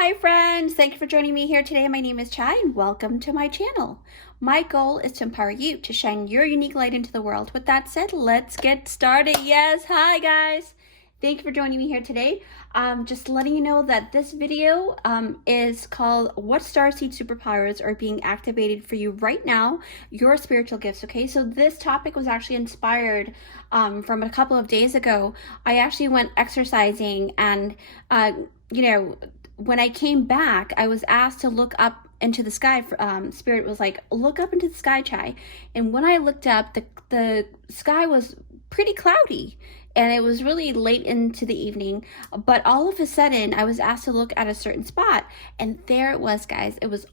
Hi friends, thank you for joining me here today. My name is Chai and welcome to my channel. My goal is to empower you to shine your unique light into the world. With that said, let's get started. Yes, hi guys. Thank you for joining me here today. Just letting you know that this video is called What Starseed Superpowers Are Being Activated for You Right Now, Your Spiritual Gifts, okay? So this topic was actually inspired from a couple of days ago. I actually went exercising and, when I came back, I was asked to look up into the sky. Spirit was like, look up into the sky, Chai. And when I looked up, the sky was pretty cloudy. And it was really late into the evening. But all of a sudden, I was asked to look at a certain spot. And there it was, guys. It was,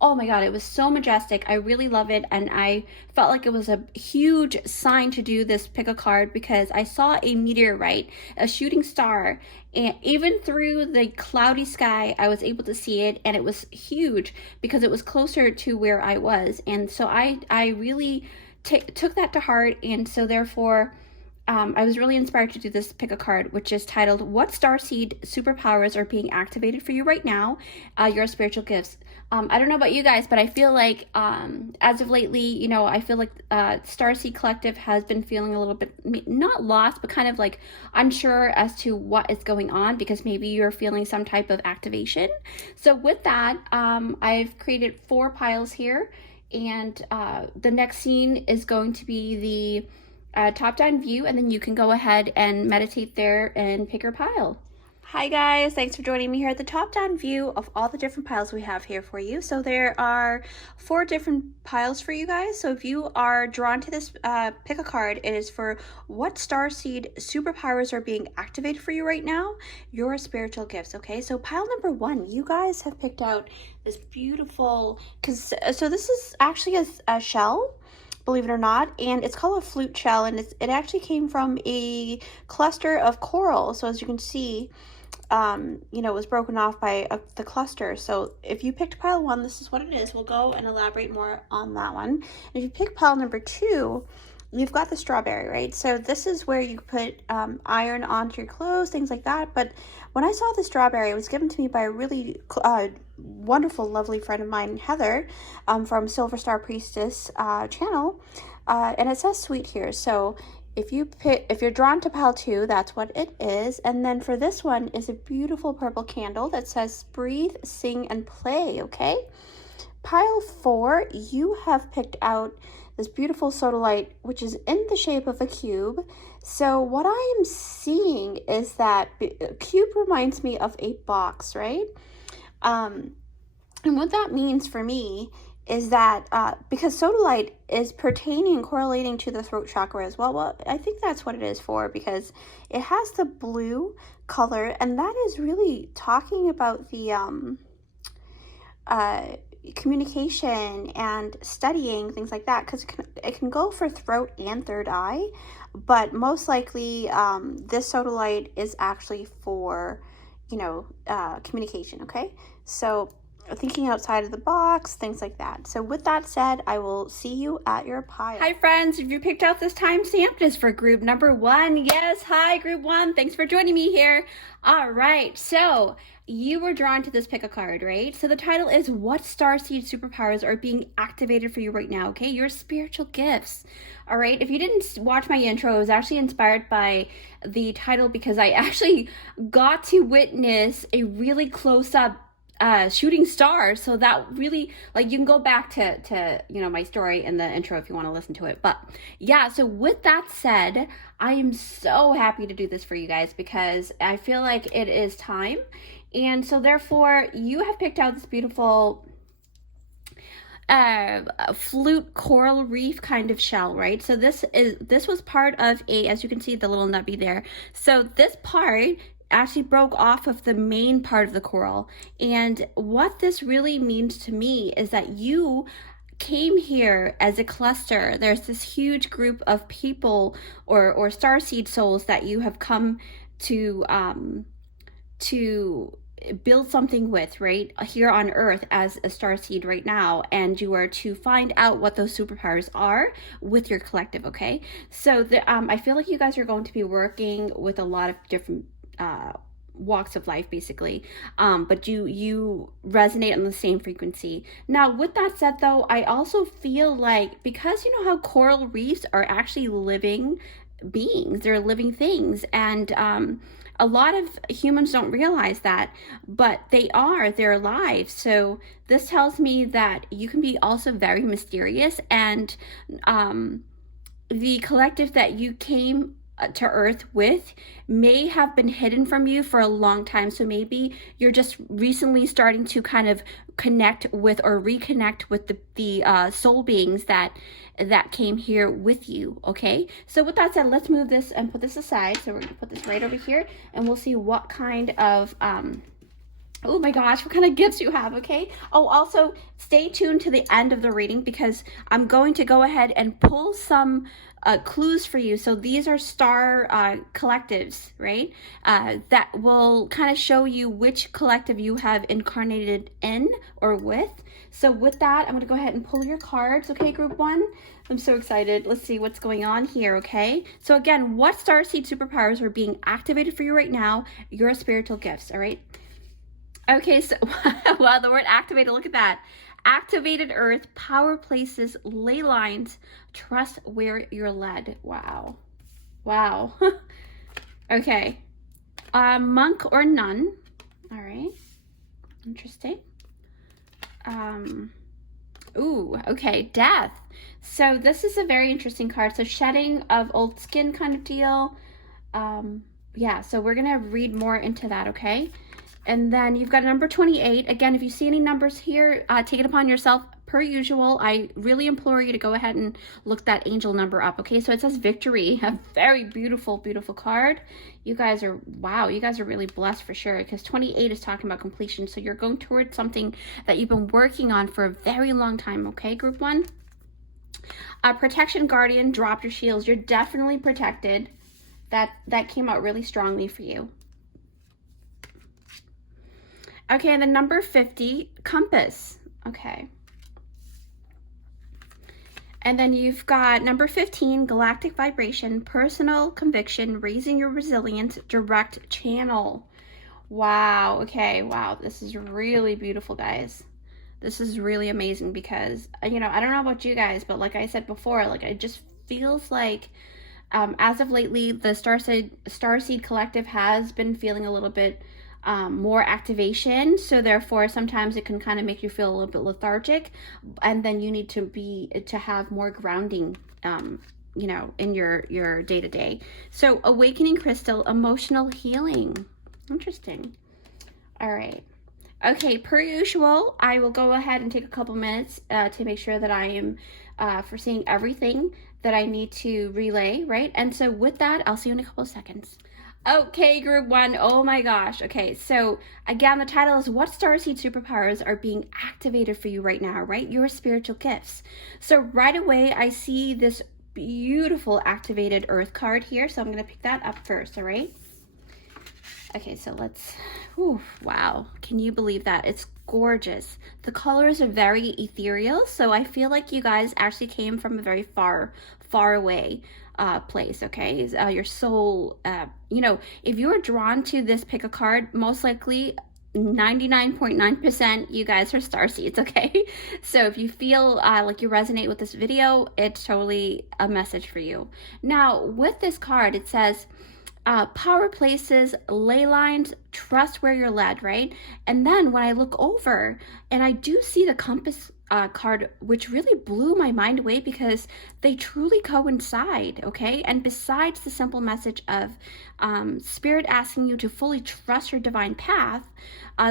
oh my God, it was so majestic. I really love it. And I felt like it was a huge sign to do this pick a card because I saw a meteorite, a shooting star. And even through the cloudy sky, I was able to see it, and it was huge because it was closer to where I was. And so I really took that to heart, and so therefore I was really inspired to do this pick a card, which is titled What Starseed Superpowers Are Being Activated for You Right Now, Your Spiritual Gifts. I don't know about you guys, but I feel like as of lately, I feel like Starseed Collective has been feeling a little bit, not lost, but kind of like unsure as to what is going on because maybe you're feeling some type of activation. So with that, I've created 4 piles here, and the next scene is going to be the top-down view, and then you can go ahead and meditate there and pick your pile. Hi guys, thanks for joining me here at the top-down view of all the different piles we have here for you. So there are 4 different piles for you guys. So if you are drawn to this pick a card, it is for what starseed superpowers are being activated for you right now, your spiritual gifts. Okay, so pile number 1, you guys have picked out this beautiful, so this is actually a shell, believe it or not, and it's called a flute shell, and it actually came from a cluster of coral. So as you can see, it was broken off by the cluster. So if you picked pile 1, this is what it is. We'll go and elaborate more on that one. And if you pick pile number 2, you've got the strawberry, right? So this is where you put iron onto your clothes, things like that. But when I saw the strawberry, it was given to me by a really wonderful, lovely friend of mine, Heather, from Silver Star Priestess channel, and it says sweet here. So if you're drawn to pile 2, that's what it is. And then for this one is a beautiful purple candle that says breathe, sing, and play. Okay, pile 4, you have picked out this beautiful sodalite, which is in the shape of a cube. So what I am seeing is that a cube reminds me of a box, right? And what that means for me is that because sodalite is pertaining, correlating to the throat chakra as well. I think that's what it is for, because it has the blue color, and that is really talking about the communication and studying, things like that, because it can go for throat and third eye, but most likely this sodalite is actually for communication. Okay, so thinking outside of the box, things like that. So with that said, I will see you at your pile. Hi friends, if you picked out this timestamp, it is for group number 1. Yes, hi group 1, thanks for joining me here. All right, so you were drawn to this pick a card, right? So the title is What Starseed Superpowers Are Being Activated for You Right Now, okay? Your spiritual gifts. All right, if you didn't watch my intro, it was actually inspired by the title because I actually got to witness a really close-up shooting star. So that really, like, you can go back to my story in the intro if you want to listen to it. But yeah, so with that said, I am so happy to do this for you guys because I feel like it is time. And so therefore you have picked out this beautiful flute coral reef kind of shell, right? So this was part of as you can see the little nubby there. So this part actually broke off of the main part of the coral. And what this really means to me is that you came here as a cluster. There's this huge group of people or starseed souls that you have come to build something with, right, here on Earth as a starseed right now, and you are to find out what those superpowers are with your collective. Okay, so I feel like you guys are going to be working with a lot of different walks of life basically, but you resonate on the same frequency. Now with that said though, I also feel like, because you know how coral reefs are actually living beings, they're living things, and a lot of humans don't realize that, but they're alive. So this tells me that you can be also very mysterious, and the collective that you came to Earth with may have been hidden from you for a long time. So maybe you're just recently starting to kind of connect with or reconnect with the soul beings that came here with you. Okay, so with that said, let's move this and put this aside. So we're gonna put this right over here, and we'll see what kind of oh my gosh, what kind of gifts you have, okay? Oh, also stay tuned to the end of the reading, because I'm going to go ahead and pull some clues for you. So these are star collectives, right? That will kind of show you which collective you have incarnated in or with. So with that, I'm going to go ahead and pull your cards, okay, group one? I'm so excited. Let's see what's going on here, okay? So again, what starseed superpowers are being activated for you right now? Your spiritual gifts, all right? Okay, so wow, the word activated, look at that. Activated earth, power places, ley lines, trust where you're led. Wow. Wow. Okay. Monk or nun. All right. Interesting. Ooh, okay, death. So this is a very interesting card. So shedding of old skin kind of deal. Yeah, so we're gonna read more into that, okay? And then you've got number 28. Again, if you see any numbers here, take it upon yourself. Per usual, I really implore you to go ahead and look that angel number up, okay? So it says victory, a very beautiful, beautiful card. You guys are, wow, you guys are really blessed for sure, because 28 is talking about completion. So you're going towards something that you've been working on for a very long time, okay, group one? Protection guardian, drop your shields. You're definitely protected. That came out really strongly for you. Okay, and then number 50, compass. Okay. And then you've got number 15, galactic vibration, personal conviction, raising your resilience, direct channel. Wow, okay, wow, this is really beautiful, guys. This is really amazing, because, you know, I don't know about you guys, but like I said before, like it just feels like as of lately, the Starseed Collective has been feeling a little bit more activation, so therefore sometimes it can kind of make you feel a little bit lethargic, and then you need to have more grounding you know, in your day-to-day. So awakening crystal, emotional healing. Interesting. All right, okay, per usual, I will go ahead and take a couple minutes to make sure that I am foreseeing everything that I need to relay, right? And so with that, I'll see you in a couple of seconds. Okay, group one, oh my gosh. Okay, so again, the title is what starseed superpowers are being activated for you right now, right? Your spiritual gifts. So right away, I see this beautiful activated earth card here. So I'm going to pick that up first, all right? Okay, so let's, whew, wow. Can you believe that? It's gorgeous. The colors are very ethereal. So I feel like you guys actually came from a very far away place, okay? Your soul, you know, if you're drawn to this pick a card, most likely 99.9% you guys are starseeds, okay? So if you feel like you resonate with this video, it's totally a message for you. Now, with this card, it says, power places, ley lines, trust where you're led, right? And then when I look over and I do see the compass card, which really blew my mind away, because they truly coincide, okay? And besides the simple message of spirit asking you to fully trust your divine path,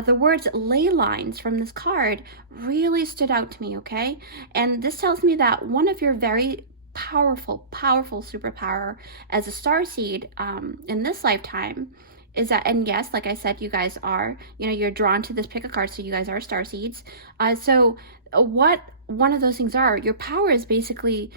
the words ley lines from this card really stood out to me, okay? And this tells me that one of your very powerful superpower as a starseed in this lifetime is that, and yes, like I said, you guys are, you know, you're drawn to this pick a card, so you guys are starseeds. So what one of those things are, your power is basically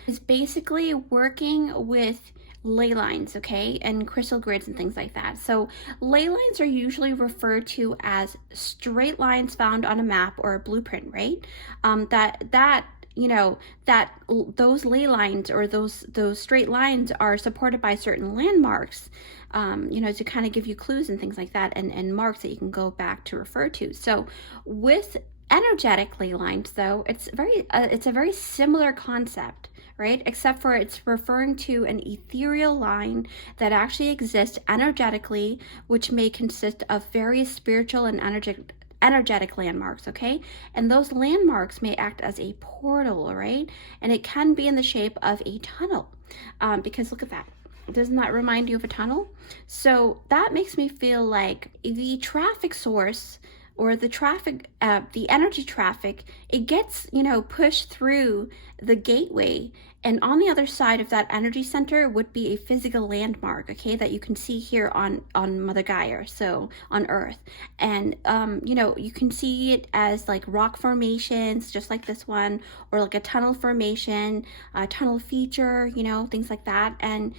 working with ley lines, okay, and crystal grids and things like that. So ley lines are usually referred to as straight lines found on a map or a blueprint, right? That you know, that those ley lines or those straight lines are supported by certain landmarks, you know, to kind of give you clues and things like that, and marks that you can go back to refer to. So with energetic ley lines, though, it's a very similar concept, right? Except for it's referring to an ethereal line that actually exists energetically, which may consist of various spiritual and energetic landmarks, okay? And those landmarks may act as a portal, all right? And it can be in the shape of a tunnel, because look at that. Doesn't that remind you of a tunnel? So that makes me feel like the traffic source, or the traffic, the energy traffic, it gets, you know, pushed through the gateway, and on the other side of that energy center would be a physical landmark, okay, that you can see here on Mother Gaia, so on Earth. And you know, you can see it as like rock formations, just like this one, or like a tunnel formation, a tunnel feature, you know, things like that. And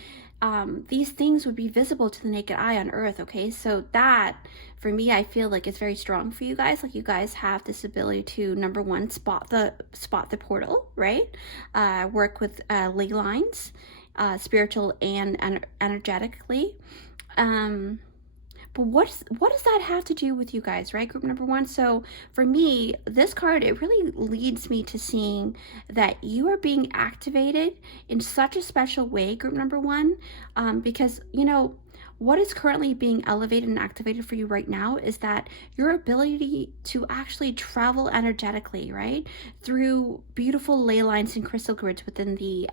these things would be visible to the naked eye on Earth, okay? So that, for me, I feel like it's very strong for you guys. Like, you guys have this ability to, number one, spot the portal, right? Work with ley lines, spiritual and energetically. But what does that have to do with you guys, right? Group number one. So for me, this card, it really leads me to seeing that you are being activated in such a special way, group number one, because, you know, what is currently being elevated and activated for you right now is that your ability to actually travel energetically, right, through beautiful ley lines and crystal grids within the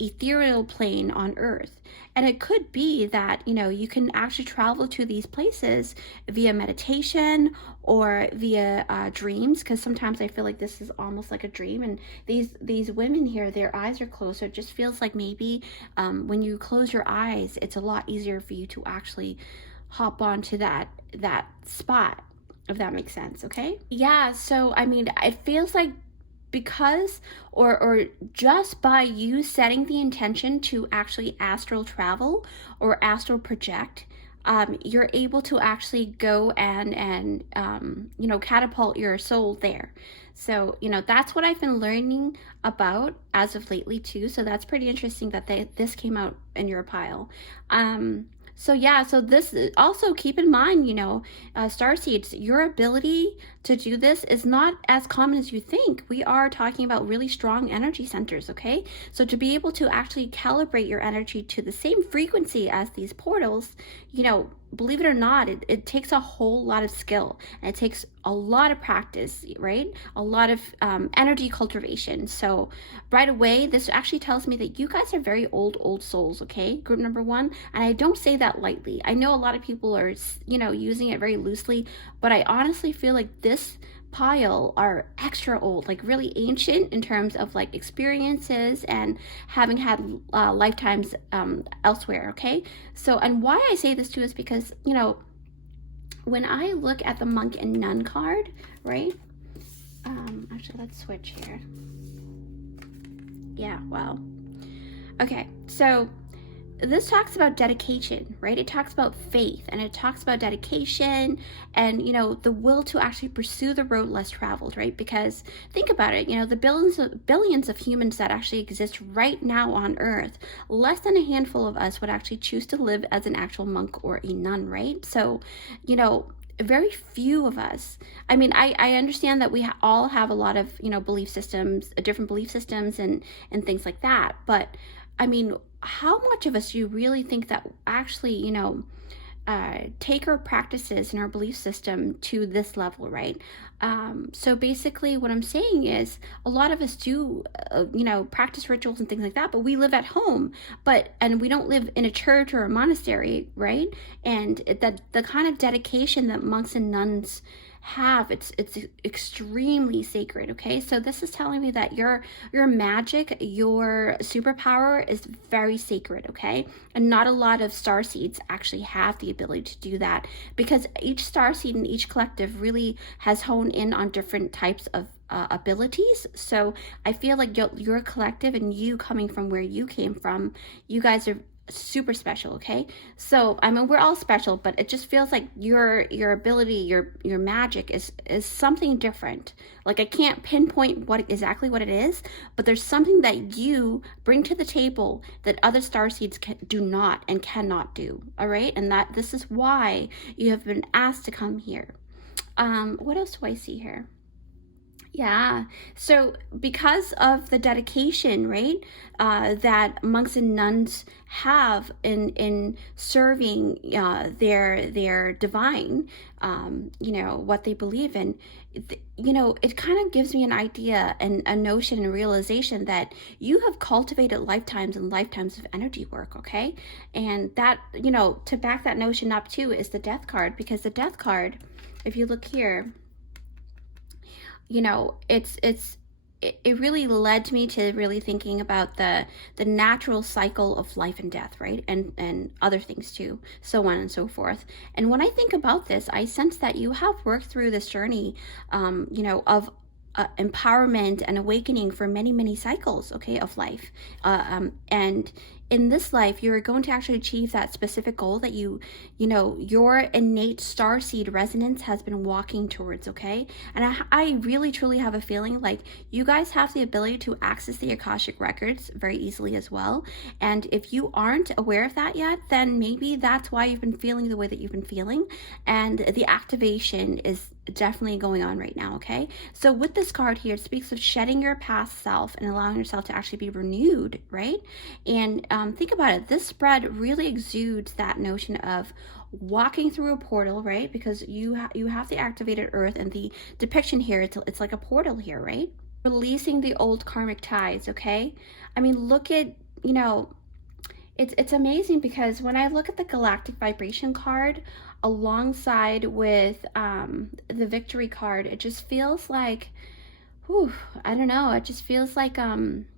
ethereal plane on Earth. And it could be that, you know, you can actually travel to these places via meditation or via dreams, because sometimes I feel like this is almost like a dream. And these women here, their eyes are closed, so it just feels like maybe when you close your eyes, it's a lot easier for you to actually hop onto that spot, if that makes sense. Okay, yeah. So I mean, it feels like because or just by you setting the intention to actually astral travel or astral project, you're able to actually go and you know, catapult your soul there. So, you know, that's what I've been learning about as of lately too. So that's pretty interesting that this came out in your pile. So yeah, so this also, keep in mind, you know, starseeds, your ability to do this is not as common as you think. We are talking about really strong energy centers, okay? So to be able to actually calibrate your energy to the same frequency as these portals, you know, believe it or not, it takes a whole lot of skill, and it takes a lot of practice, right? A lot of energy cultivation. So right away, this actually tells me that you guys are very old souls, okay? Group number one. And I don't say that lightly. I know a lot of people are, you know, using it very loosely, but I honestly feel like this pile are extra old, like really ancient in terms of like experiences and having had lifetimes elsewhere, okay? So, and why I say this too is because, you know, when I look at the monk and nun card, right? Actually, let's switch here. Yeah, well, okay, so this talks about dedication, right? It talks about faith, and it talks about dedication and, you know, the will to actually pursue the road less traveled, right? Because think about it, you know, the billions of humans that actually exist right now on Earth, less than a handful of us would actually choose to live as an actual monk or a nun, right? So, you know, very few of us. I mean, I understand that we all have a lot of, you know, belief systems, different belief systems and things like that. But I mean, how much of us do you really think that actually, you know, take our practices and our belief system to this level, right? So basically what I'm saying is a lot of us do, you know, practice rituals and things like that, but we live at home, and we don't live in a church or a monastery, right? And the kind of dedication that monks and nuns have, it's extremely sacred, okay? So this is telling me that your magic, your superpower is very sacred, okay? And not a lot of starseeds actually have the ability to do that, because each starseed and each collective really has honed in on different types of abilities. So I feel like your collective and you coming from where you came from, you guys are super special. Okay, so I mean, we're all special, but it just feels like your ability, your magic is something different. Like, I can't pinpoint exactly what it is, but there's something that you bring to the table that other starseeds do not and cannot do. All right, and that this is why you have been asked to come here. What else do I see here? Yeah. So because of the dedication, right, that monks and nuns have in serving their divine, you know, what they believe in, you know, it kind of gives me an idea and a notion and realization that you have cultivated lifetimes and lifetimes of energy work, okay? And that, you know, to back that notion up too is the death card, because the death card, if you look here, you know, it really led me to really thinking about the natural cycle of life and death, right, and other things too, so on and so forth. And when I think about this, I sense that you have worked through this journey, you know, of empowerment and awakening for many cycles, okay, of life, and in this life you're going to actually achieve that specific goal that you know, your innate star seed resonance has been walking towards, okay? And I really truly have a feeling like you guys have the ability to access the Akashic records very easily as well, and if you aren't aware of that yet, then maybe that's why you've been feeling the way that you've been feeling, and the activation is definitely going on right now, okay? So with this card here, it speaks of shedding your past self and allowing yourself to actually be renewed, right? And think about it, this spread really exudes that notion of walking through a portal, right? Because you have the activated earth, and the depiction here, it's like a portal here, right? Releasing the old karmic ties, okay? I mean, look at, you know, it's amazing, because when I look at the galactic vibration card alongside with the victory card, it just feels like, whew, I don't know, it just feels like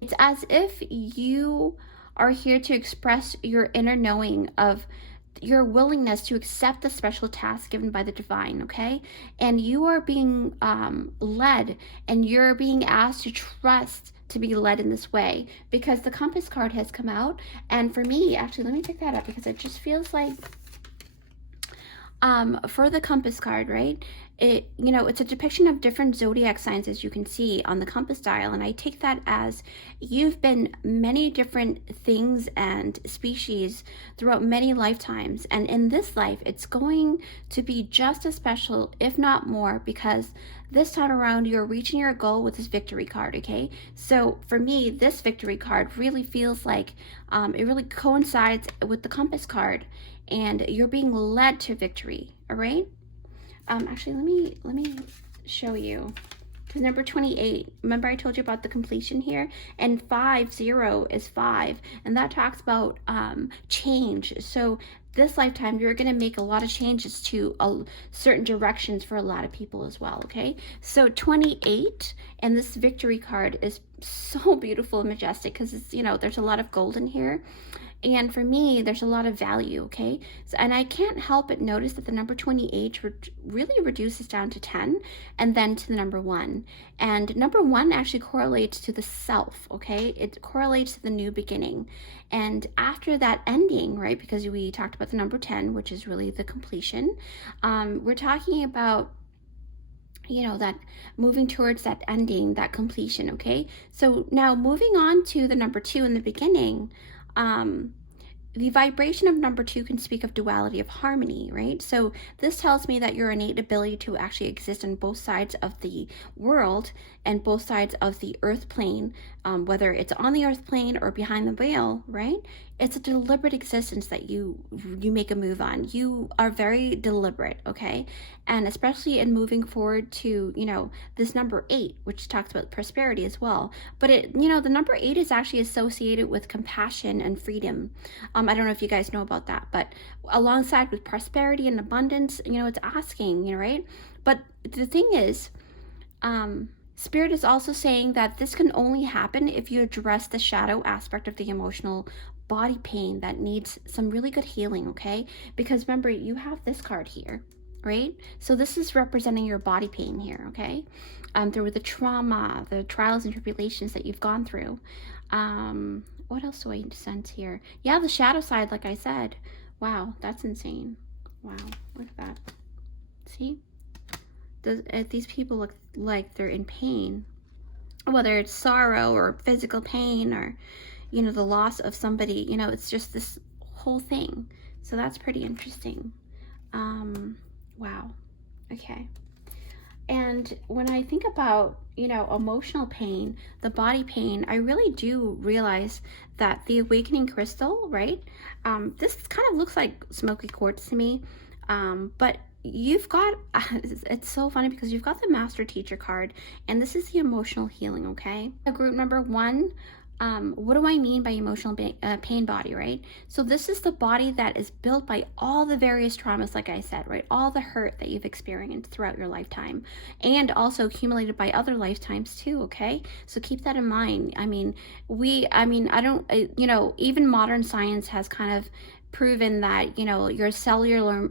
it's as if you are here to express your inner knowing of your willingness to accept the special task given by the divine, okay? And you are being led, and you're being asked to trust to be led in this way, because the compass card has come out. And for me, actually, let me pick that up, because it just feels like for the compass card, right, it, you know, it's a depiction of different zodiac signs, as you can see on the compass dial, and I take that as you've been many different things and species throughout many lifetimes, and in this life it's going to be just as special, if not more, because this time around you're reaching your goal with this victory card, okay? So for me, this victory card really feels like it really coincides with the compass card, and you're being led to victory. All right, actually, let me show you the number 28. Remember I told you about the completion here, and 50 is 5, and that talks about change. So this lifetime you're going to make a lot of changes to certain directions for a lot of people as well, okay? So 28 and this victory card is so beautiful and majestic, because it's, you know, there's a lot of gold in here. And for me, there's a lot of value, okay? So, and I can't help but notice that the number 28 really reduces down to 10, and then to the number 1. And number 1 actually correlates to the self, okay? It correlates to the new beginning. And after that ending, right, because we talked about the number 10, which is really the completion, we're talking about, you know, that moving towards that ending, that completion, okay? So now moving on to the number 2 in the beginning, the vibration of number 2 can speak of duality of harmony, right? So this tells me that your innate ability to actually exist on both sides of the world and both sides of the earth plane, whether it's on the earth plane or behind the veil, right? It's a deliberate existence that you make a move on. You are very deliberate, okay? And especially in moving forward to, you know, this number 8, which talks about prosperity as well. But it, you know, the number 8 is actually associated with compassion and freedom. I don't know if you guys know about that, but alongside with prosperity and abundance, you know, it's asking, you know, right? But the thing is, Spirit is also saying that this can only happen if you address the shadow aspect of the emotional body pain that needs some really good healing, okay? Because remember, you have this card here, right? So this is representing your body pain here, okay? Through the trauma, the trials and tribulations that you've gone through. What else do I sense here? Yeah, the shadow side, like I said. Wow, that's insane. Wow, look at that. See? These people look like they're in pain, whether it's sorrow or physical pain or, you know, the loss of somebody. You know, it's just this whole thing. So that's pretty interesting. Wow. Okay. And when I think about, you know, emotional pain, the body pain, I really do realize that the awakening crystal, right? This kind of looks like smoky quartz to me, but you've got, it's so funny because you've got the master teacher card, and this is the emotional healing, okay? Group number 1. What do I mean by emotional pain body, right? So this is the body that is built by all the various traumas, like I said, right? All the hurt that you've experienced throughout your lifetime, and also accumulated by other lifetimes too, okay? So keep that in mind. I mean, you know, even modern science has kind of proven that, you know, your cellular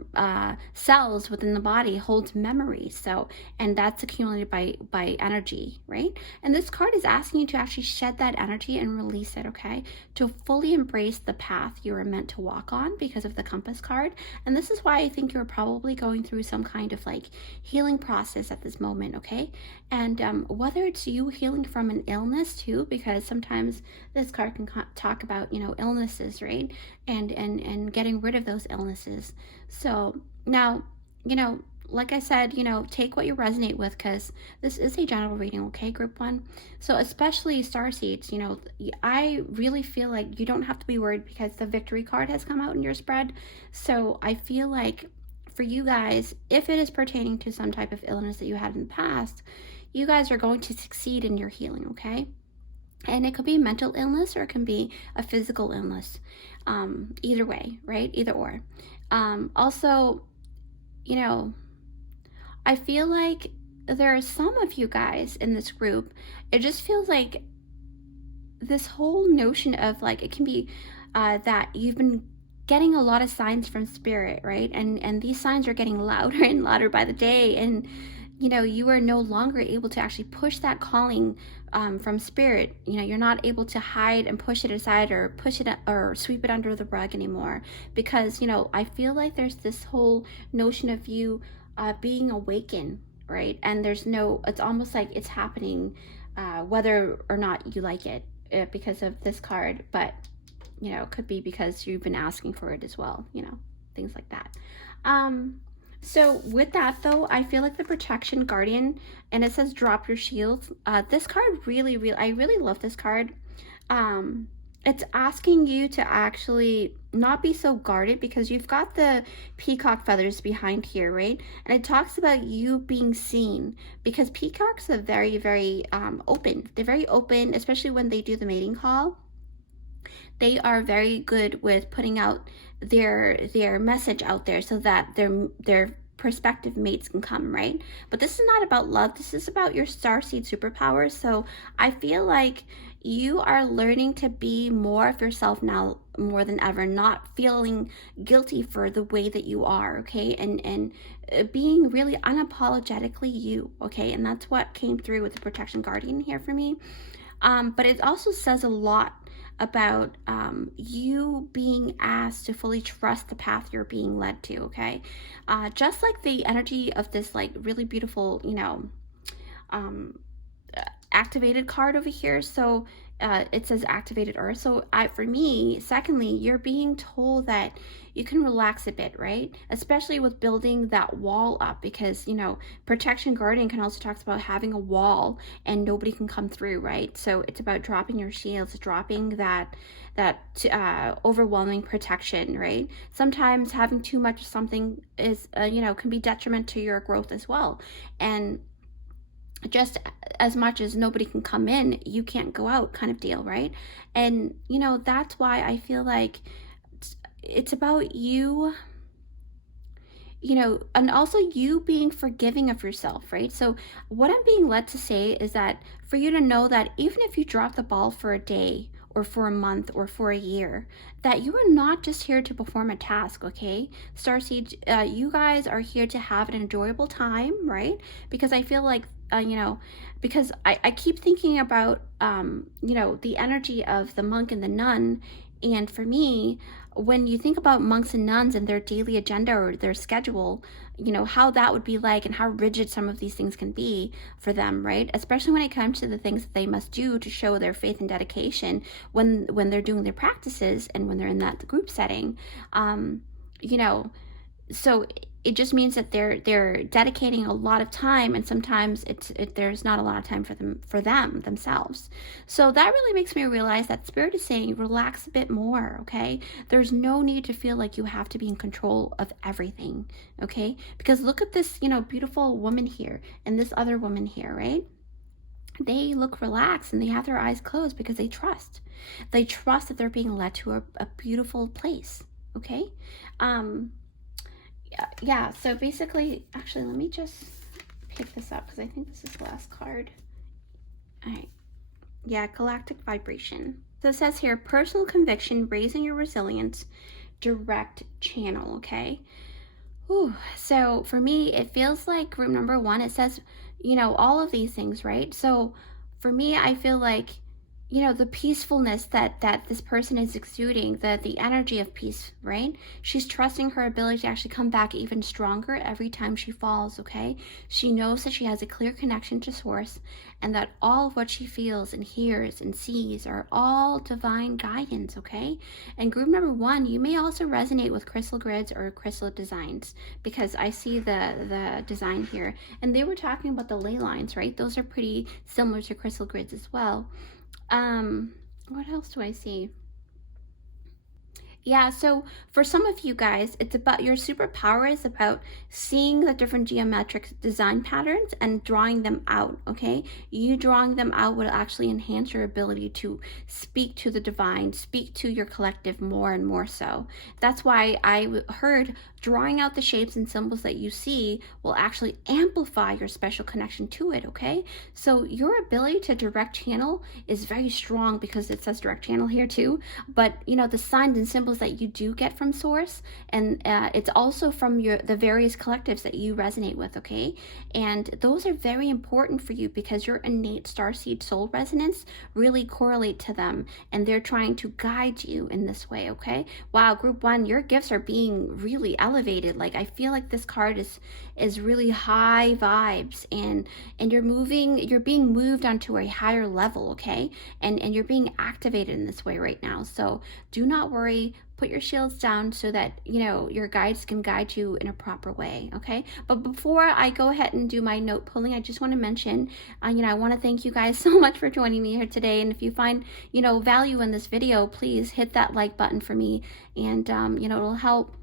cells within the body holds memory, so, and that's accumulated by energy, right? And this card is asking you to actually shed that energy and release it, okay, to fully embrace the path you were meant to walk on because of the compass card. And this is why I think you're probably going through some kind of like healing process at this moment, okay? And whether it's you healing from an illness too, because sometimes this card can talk about, you know, illnesses, right? And getting rid of those illnesses. So now, you know, like I said, you know, take what you resonate with, because this is a general reading, okay, group 1. So especially starseeds, you know, I really feel like you don't have to be worried because the victory card has come out in your spread. So I feel like for you guys, if it is pertaining to some type of illness that you had in the past, you guys are going to succeed in your healing, okay? And it could be a mental illness or it can be a physical illness. Either way, right? Either or. Also, you know, I feel like there are some of you guys in this group, it just feels like this whole notion of like, it can be that you've been getting a lot of signs from spirit, right? And these signs are getting louder and louder by the day. And, you know, you are no longer able to actually push that calling from spirit. You know, you're not able to hide and push it aside or push it or sweep it under the rug anymore, because, you know, I feel like there's this whole notion of you being awakened, right? And there's no, it's almost like it's happening whether or not you like it because of this card, but, you know, it could be because you've been asking for it as well, you know, things like that. So with that though, I feel like the protection guardian, and it says drop your shields. This card I really love this card. It's asking you to actually not be so guarded, because you've got the peacock feathers behind here, right? And it talks about you being seen, because peacocks are very, very open. They're very open, especially when they do the mating call. They are very good with putting out their message out there so that their prospective mates can come, right? But this is not about love. This is about your starseed superpowers. So I feel like you are learning to be more of yourself now more than ever, not feeling guilty for the way that you are, okay? And being really unapologetically you, okay? And that's what came through with the protection guardian here for me. But it also says a lot about you being asked to fully trust the path you're being led to, okay? Just like the energy of this like really beautiful, you know, activated card over here. So it says activated earth. So for me, secondly, you're being told that you can relax a bit, right? Especially with building that wall up, because, you know, protection guardian can also talk about having a wall and nobody can come through, right? So it's about dropping your shields, dropping that overwhelming protection, right? Sometimes having too much of something is, you know, can be detriment to your growth as well. And just as much as nobody can come in, you can't go out kind of deal, right? And, you know, that's why I feel like it's about you, you know, and also you being forgiving of yourself, right? So what I'm being led to say is that for you to know that even if you drop the ball for a day or for a month or for a year, that you are not just here to perform a task, okay? Starseeds, you guys are here to have an enjoyable time, right? Because I feel like, because I keep thinking about, the energy of the monk and the nun. And for me, when you think about monks and nuns and their daily agenda or their schedule, how that would be like and how rigid some of these things can be for them, right? Especially when it comes to the things that they must do to show their faith and dedication when they're doing their practices and when they're in that group setting. So it just means that they're dedicating a lot of time, and sometimes there's not a lot of time for them themselves. So that really makes me realize that Spirit is saying relax a bit more, okay? There's no need to feel like you have to be in control of everything, okay? Because look at this, beautiful woman here and this other woman here, right? They look relaxed and they have their eyes closed because they trust. They trust that they're being led to a beautiful place, okay? Yeah, so basically, actually, let me just pick this up because I think this is the last card. All right. Yeah, galactic vibration. So it says here, personal conviction, raising your resilience, direct channel, okay? Ooh, so for me, it feels like group number 1, it says, all of these things, right? So for me, I feel like, the peacefulness that this person is exuding, the energy of peace, right? She's trusting her ability to actually come back even stronger every time she falls, okay? She knows that she has a clear connection to source and that all of what she feels and hears and sees are all divine guidance, okay? And group number 1, you may also resonate with crystal grids or crystal designs, because I see the design here. And they were talking about the ley lines, right? Those are pretty similar to crystal grids as well. What else do I see? Yeah, so for some of you guys, it's about your superpower is about seeing the different geometric design patterns and drawing them out, okay? You drawing them out will actually enhance your ability to speak to the divine, speak to your collective more and more so. That's why I heard drawing out the shapes and symbols that you see will actually amplify your special connection to it, okay? So your ability to direct channel is very strong because it says direct channel here too, but the signs and symbols that you do get from source, and it's also from the various collectives that you resonate with, okay? And those are very important for you because your innate starseed soul resonance really correlate to them, and they're trying to guide you in this way, okay? Wow, group 1, your gifts are being really elevated. Like, I feel like this card is really high vibes, and you're being moved onto a higher level, okay? And you're being activated in this way right now. So do not worry. Put your shields down so that, your guides can guide you in a proper way, okay? But before I go ahead and do my note pulling, I just want to mention, I want to thank you guys so much for joining me here today. And if you find, value in this video, please hit that like button for me. And, it'll help.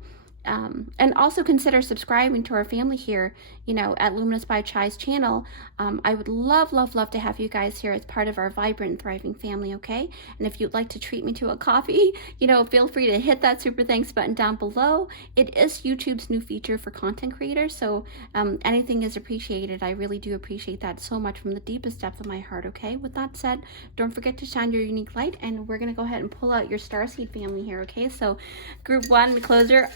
And also consider subscribing to our family here, at Luminous by Chai's channel. I would love to have you guys here as part of our vibrant, thriving family, okay? And if you'd like to treat me to a coffee, feel free to hit that super thanks button down below. It is YouTube's new feature for content creators, so anything is appreciated. I really do appreciate that so much from the deepest depth of my heart, okay? With that said, don't forget to shine your unique light, and we're gonna go ahead and pull out your Starseed family here, okay? So group 1,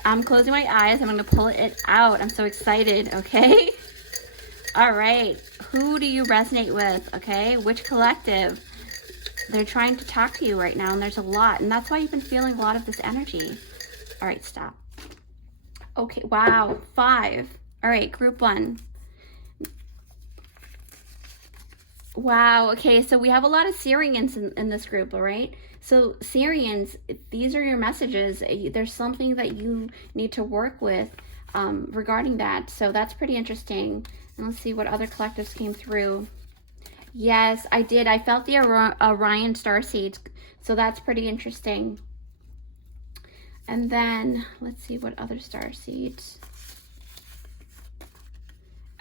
I'm closing my eyes. I'm going to pull it out. I'm so excited, okay? All right. Who do you resonate with, okay? Which collective? They're trying to talk to you right now, and there's a lot, and that's why you've been feeling a lot of this energy. All right, stop. Okay, wow, 5. All right, group 1. Wow, okay, so we have a lot of Syrians in this group, all right? So Syrians, these are your messages. There's something that you need to work with regarding that. So that's pretty interesting. And let's see what other collectives came through. Yes, I did. I felt the Orion starseeds. So that's pretty interesting. And then let's see what other starseeds.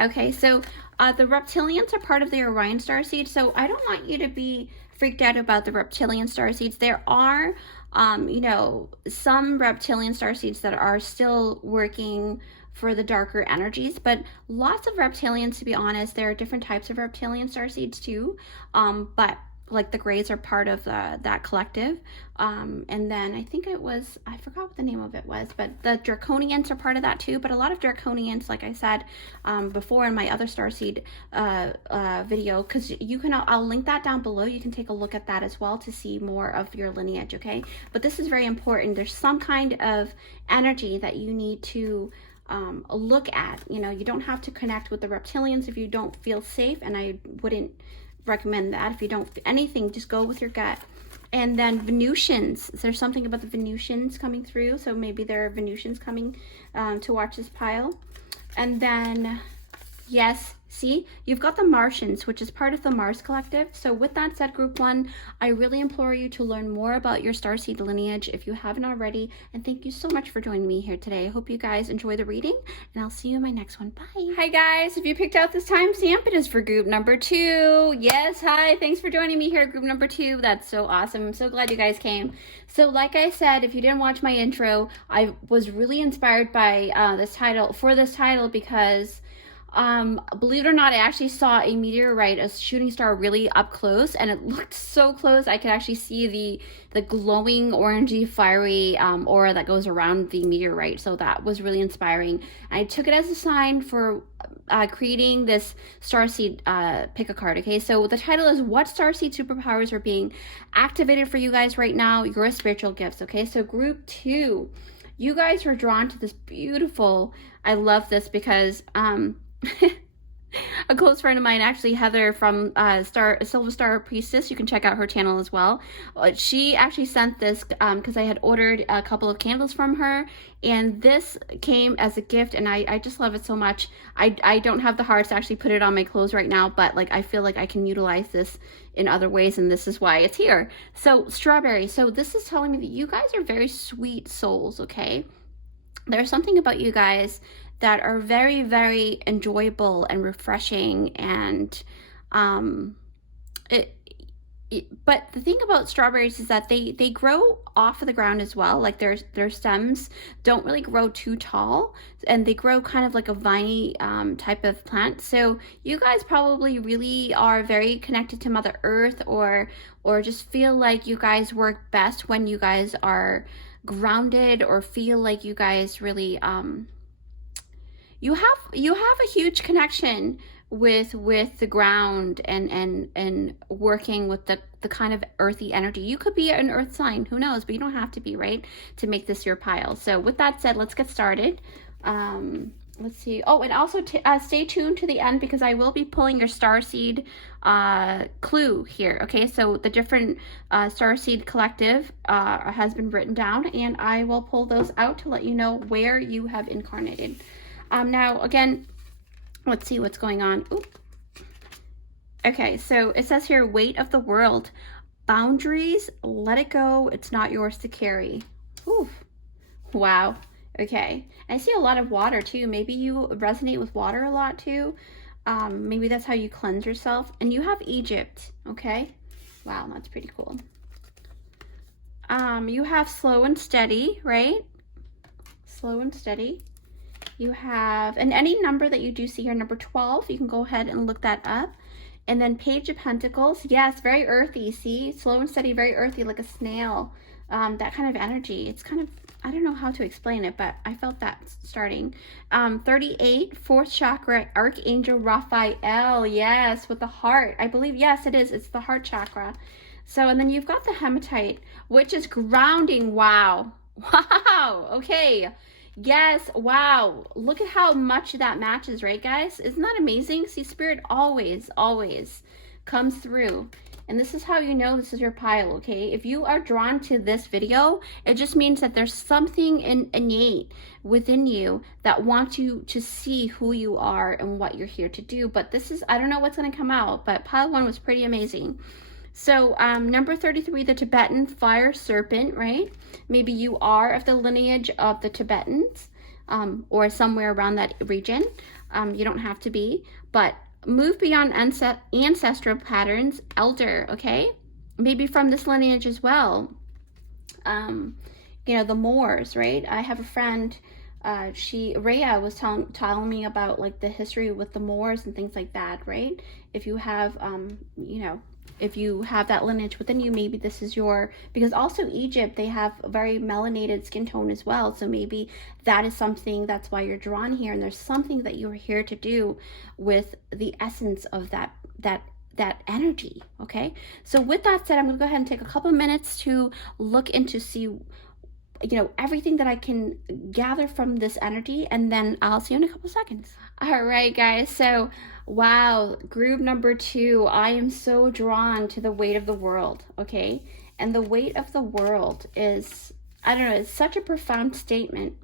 Okay, so the reptilians are part of the Orion starseed. So I don't want you to be freaked out about the reptilian starseeds. There are, some reptilian starseeds that are still working for the darker energies, but lots of reptilians, to be honest. There are different types of reptilian starseeds too, but like the Greys are part of that collective. And then I think it was, I forgot what the name of it was, but the Draconians are part of that too. But a lot of Draconians, like I said before in my other Starseed video, because you can, I'll link that down below. You can take a look at that as well to see more of your lineage, okay? But this is very important. There's some kind of energy that you need to look at. You know, you don't have to connect with the reptilians if you don't feel safe, and I wouldn't recommend that. If you don't anything, just go with your gut. And then Venusians, there's something about the Venusians coming through, so maybe there are Venusians coming to watch this pile. And then yes, see, you've got the Martians, which is part of the Mars collective. So with that said, group 1, I really implore you to learn more about your starseed lineage if you haven't already. And thank you so much for joining me here today. I hope you guys enjoy the reading, and I'll see you in my next one. Bye. Hi guys, if you picked out this timestamp, it is for group number 2. Yes, hi, thanks for joining me here at group number 2. That's so awesome. I'm so glad you guys came. So like I said, if you didn't watch my intro, I was really inspired by this title because believe it or not, I actually saw a meteorite, a shooting star, really up close, and it looked so close I could actually see the glowing orangey fiery aura that goes around the meteorite. So that was really inspiring. I took it as a sign for creating this starseed pick a card. Okay, so the title is what starseed superpowers are being activated for you guys right now, your spiritual gifts. Okay, so group 2, you guys are drawn to this beautiful, I love this because a close friend of mine, actually Heather from Silver Star Priestess, you can check out her channel as well. She actually sent this because I had ordered a couple of candles from her, and this came as a gift, and I just love it so much. I don't have the hearts to actually put it on my clothes right now, but like I feel like I can utilize this in other ways, and this is why it's here. So strawberry. So this is telling me that you guys are very sweet souls, okay? There's something about you guys that are very, very enjoyable and refreshing, and but the thing about strawberries is that they grow off of the ground as well. Like their stems don't really grow too tall, and they grow kind of like a viney type of plant. So you guys probably really are very connected to Mother Earth, or just feel like you guys work best when you guys are grounded, or feel like you guys really you have a huge connection with the ground, and working with the kind of earthy energy. You could be an earth sign, who knows, but you don't have to be, right, to make this your pile. So with that said, let's get started. Let's see. Oh, and also stay tuned to the end, because I will be pulling your starseed clue here. Okay, so the different starseed collective has been written down, and I will pull those out to let you know where you have incarnated. Now, again, let's see what's going on. Oop. Okay, so it says here, weight of the world. Boundaries, let it go. It's not yours to carry. Ooh. Wow. Okay. I see a lot of water, too. Maybe you resonate with water a lot, too. Maybe that's how you cleanse yourself. And you have Egypt, okay? Wow, that's pretty cool. You have slow and steady, right? Slow and steady. You have, and any number that you do see here, number 12, you can go ahead and look that up. And then Page of Pentacles, yes, very earthy, see? Slow and steady, very earthy, like a snail. That kind of energy. It's kind of, I don't know how to explain it, but I felt that starting. 38, 4th chakra, Archangel Raphael, yes, with the heart. I believe, yes, it is. It's the heart chakra. So, and then you've got the Hematite, which is grounding. Wow. Wow. Okay. Yes, wow. Look at how much that matches, right, guys? Isn't that amazing? See, Spirit always comes through. And this is how you know this is your pile, okay? If you are drawn to this video, it just means that there's something innate within you that wants you to see who you are and what you're here to do. But this is, I don't know what's going to come out, but pile 1 was pretty amazing. So number 33, the Tibetan fire serpent, right? Maybe you are of the lineage of the Tibetans, or somewhere around that region. You don't have to be, but move beyond ancestral patterns, elder, okay? Maybe from this lineage as well. You know, the Moors, right? I have a friend, Rhea was telling me about like the history with the Moors and things like that, right? If you have, you know, if you have that lineage within you, maybe this is your, because also Egypt, they have a very melanated skin tone as well. So maybe that is something, that's why you're drawn here. And there's something that you're here to do with the essence of that energy. Okay. So with that said, I'm going to go ahead and take a couple of minutes to look into, see, everything that I can gather from this energy, and then I'll see you in a couple seconds. All right, guys. So, wow, group number 2, I am so drawn to the weight of the world, okay? And the weight of the world is, I don't know, it's such a profound statement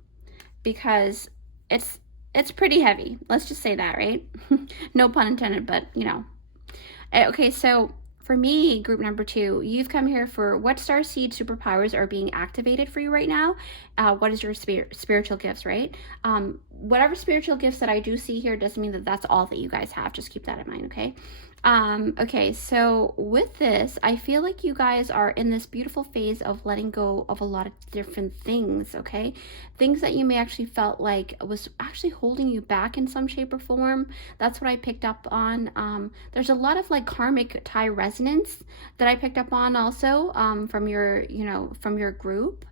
because it's pretty heavy. Let's just say that, right? No pun intended, but, Okay, so for me, group number 2, you've come here for what starseed superpowers are being activated for you right now. What is your spiritual gifts, right? Whatever spiritual gifts that I do see here doesn't mean that that's all that you guys have. Just keep that in mind, okay? Okay, so with this, I feel like you guys are in this beautiful phase of letting go of a lot of different things, okay? Things that you may actually felt like was actually holding you back in some shape or form. That's what I picked up on. There's a lot of like karmic tie resonance that I picked up on also from your, from your group.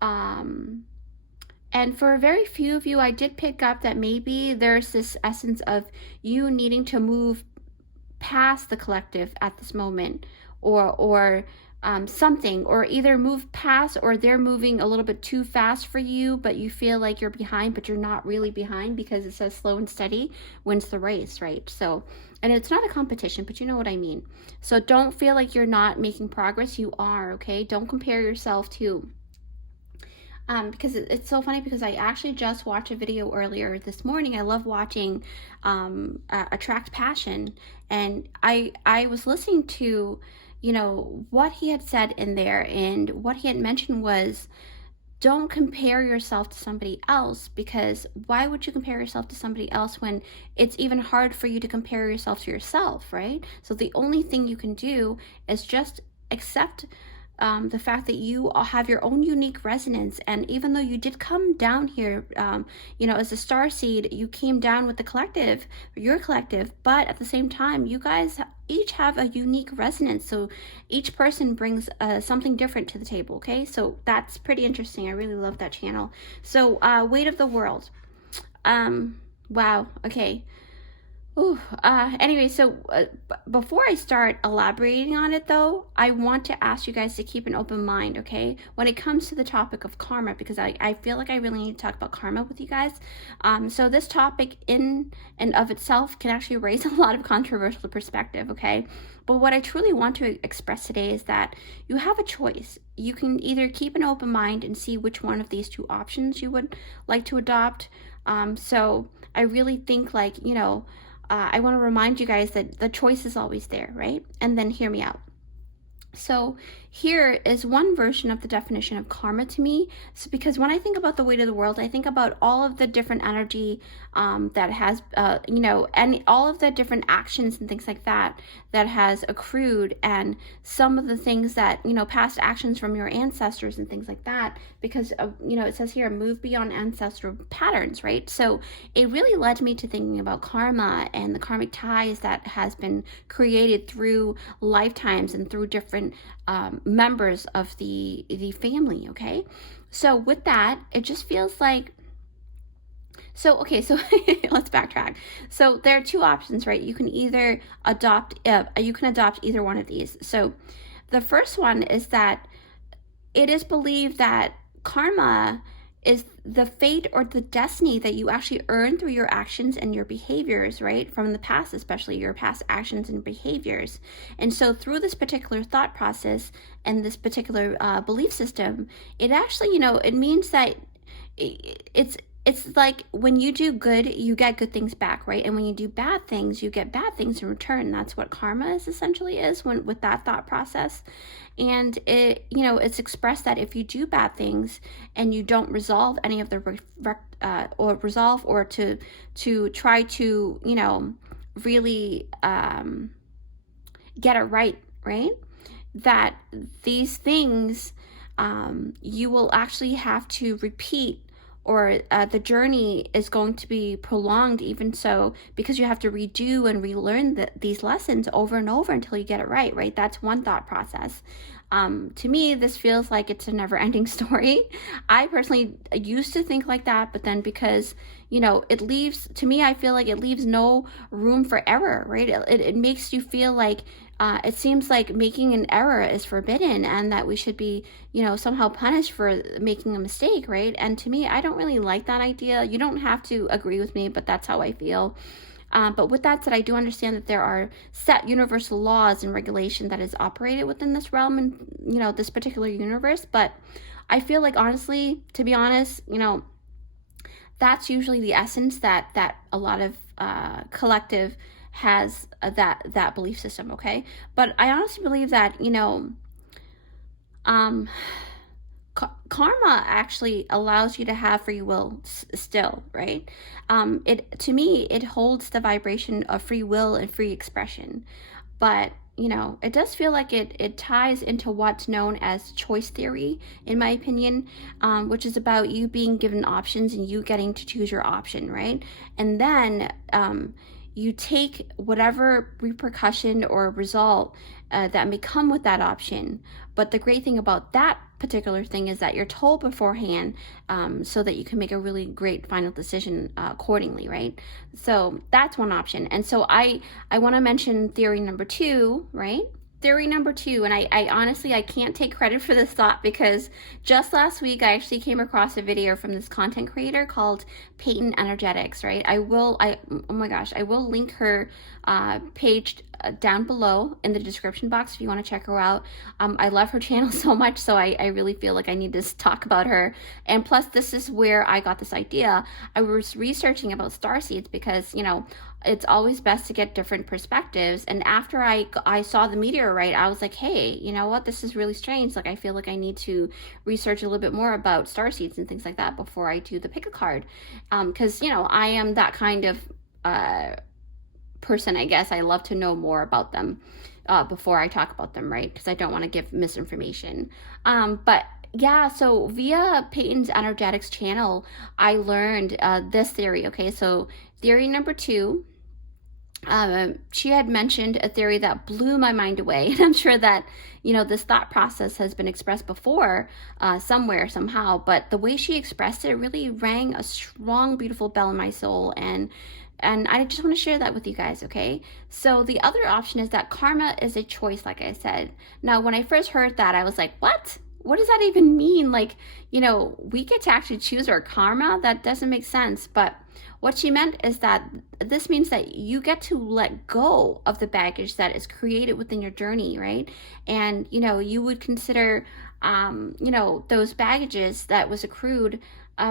And for very few of you, I did pick up that maybe there's this essence of you needing to move past the collective at this moment, or something, or either move past, or they're moving a little bit too fast for you, but you feel like you're behind, but you're not really behind because it says slow and steady wins the race, right? So, and it's not a competition, but you know what I mean. So don't feel like you're not making progress. You are, okay? Don't compare yourself to because it's so funny, because I actually just watched a video earlier this morning. I love watching Attract Passion, and I was listening to, what he had said in there, and what he had mentioned was, don't compare yourself to somebody else, because why would you compare yourself to somebody else when it's even hard for you to compare yourself to yourself, right? So the only thing you can do is just accept the fact that you have your own unique resonance. And even though you did come down here, as a starseed, you came down with the collective, your collective, but at the same time, you guys each have a unique resonance. So each person brings something different to the table, okay? So that's pretty interesting. I really love that channel. So weight of the world. Wow, okay. Ooh, anyway, so before I start elaborating on it, though, I want to ask you guys to keep an open mind, okay, when it comes to the topic of karma, because I feel like I really need to talk about karma with you guys. So this topic in and of itself can actually raise a lot of controversial perspective, okay? But what I truly want to express today is that you have a choice. You can either keep an open mind and see which one of these 2 options you would like to adopt. So I really think, like, I want to remind you guys that the choice is always there, right? And then hear me out. So here is one version of the definition of karma to me. So because when I think about the weight of the world, I think about all of the different energy that has, and all of the different actions and things like that has accrued, and some of the things that, past actions from your ancestors and things like that, because, it says here, move beyond ancestral patterns, right? So it really led me to thinking about karma and the karmic ties that has been created through lifetimes and through different members of the family, okay? So with that, it just feels like, so let's backtrack. So there are 2 options, right? You can either adopt either one of these. So the first one is that it is believed that karma is the fate or the destiny that you actually earn through your actions and your behaviors, right? From the past, especially your past actions and behaviors. And so through this particular thought process and this particular belief system, it actually, it means that it's like when you do good, you get good things back, right? And when you do bad things, you get bad things in return. That's what karma essentially is with that thought process. And it, it's expressed that if you do bad things and you don't resolve any of the or to try to, really get it right, that these things, you will actually have to repeat or the journey is going to be prolonged, even so, because you have to redo and relearn these lessons over and over until you get it right, right? That's one thought process. To me, this feels like it's a never-ending story. I personally used to think like that, but then because, you know, it leaves, to me, I feel like it leaves no room for error, right? It makes you feel like it seems like making an error is forbidden and that we should be, you know, somehow punished for making a mistake, right? And to me, I don't really like that idea. You don't have to agree with me, but that's how I feel. But with that said, I do understand that there are set universal laws and regulation that is operated within this realm and, you know, this particular universe. But I feel like, honestly, to be honest, you know, that's usually the essence that a lot of collective has that belief system. Okay, but I honestly believe that, you know, um, karma actually allows you to have free will still, right? It, to me, it holds the vibration of free will and free expression, but you know, it does feel like it ties into what's known as choice theory, in my opinion, which is about you being given options and you getting to choose your option, right? And then you take whatever repercussion or result that may come with that option. But the great thing about that particular thing is that you're told beforehand, so that you can make a really great final decision accordingly, right? So that's one option. And so I want to mention theory number 2, right? Theory number 2, and I honestly, I can't take credit for this thought because just last week I actually came across a video from this content creator called PEYTON Energetics, right? Oh my gosh, I will link her page down below in the description box if you want to check her out. I love her channel so much, so I really feel like I need to talk about her. And plus, this is where I got this idea. I was researching about starseeds because, you know, it's always best to get different perspectives. And after I saw the meteorite, I was like, hey, you know what? This is really strange. Like, I feel like I need to research a little bit more about starseeds and things like that before I do the pick a card. Because, you know, I am that kind of person, I guess. I love to know more about them before I talk about them, right? Because I don't want to give misinformation. But yeah, so via PEYTON's Energetics channel, I learned this theory. Okay, so theory number 2, she had mentioned a theory that blew my mind away. And I'm sure that, you know, this thought process has been expressed before somewhere, somehow. But the way she expressed it really rang a strong, beautiful bell in my soul. And I just want to share that with you guys, okay? So the other option is that karma is a choice, like I said. Now, when I first heard that, I was like, what? What does that even mean? Like, you know, we get to actually choose our karma? That doesn't make sense. But what she meant is that this means that you get to let go of the baggage that is created within your journey, right? And, you know, you would consider, you know, those baggages that was accrued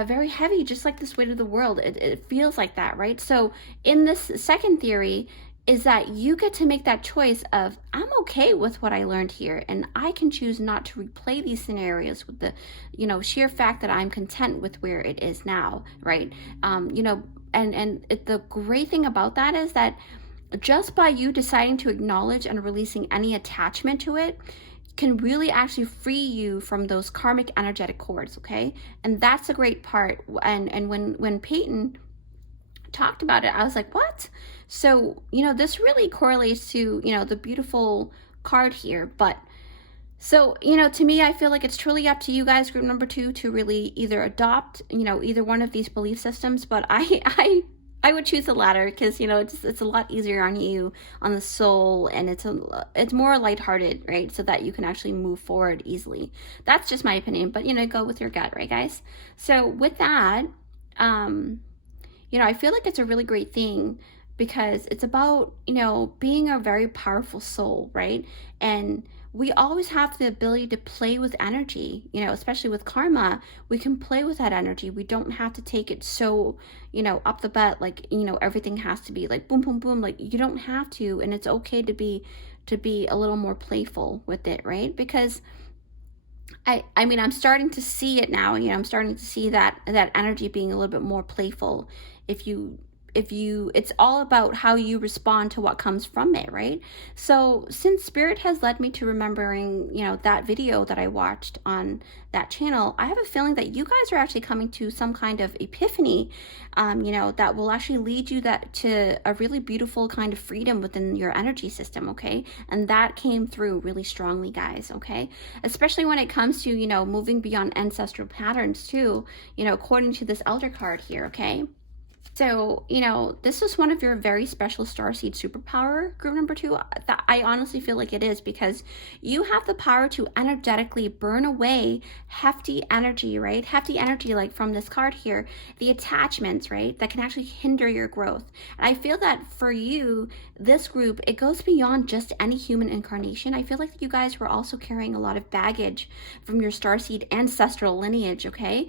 very heavy, just like this weight of the world. It feels like that, right? So in this second theory is that you get to make that choice of, I'm okay with what I learned here, and I can choose not to replay these scenarios with the, you know, sheer fact that I'm content with where it is now, right? You know, the great thing about that is that just by you deciding to acknowledge and releasing any attachment to it can really actually free you from those karmic energetic cords, okay? And that's a great part. And when PEYTON talked about it, I was like, what? So, you know, this really correlates to, you know, the beautiful card here. But so, you know, to me, I feel like it's truly up to you guys, group number 2, to really either adopt, you know, either one of these belief systems. But I would choose the latter because, you know, it's a lot easier on you, on the soul, and it's more lighthearted, right? So that you can actually move forward easily. That's just my opinion, but, you know, go with your gut, right, guys? So with that, you know, I feel like it's a really great thing because it's about, you know, being a very powerful soul, right? And we always have the ability to play with energy, you know, especially with karma. We can play with that energy. We don't have to take it so, you know, up the butt, like, you know, everything has to be like boom, boom, boom. Like, you don't have to, and it's okay to be a little more playful with it, right? Because I mean, I'm starting to see it now. You know, I'm starting to see that energy being a little bit more playful if you it's all about how you respond to what comes from it, right? So since Spirit has led me to remembering, that video that I watched on that channel, I have a feeling that you guys are actually coming to some kind of epiphany, that will actually lead you to a really beautiful kind of freedom within your energy system, okay? And that came through really strongly, guys, okay? Especially when it comes to, moving beyond ancestral patterns too, according to this elder card here, okay? So, this is one of your very special starseed superpower, group number 2. That I honestly feel like it is, because you have the power to energetically burn away hefty energy, right? Hefty energy, like from this card here, the attachments, right? That can actually hinder your growth. And I feel that for you, this group, it goes beyond just any human incarnation. I feel like you guys were also carrying a lot of baggage from your starseed ancestral lineage, okay?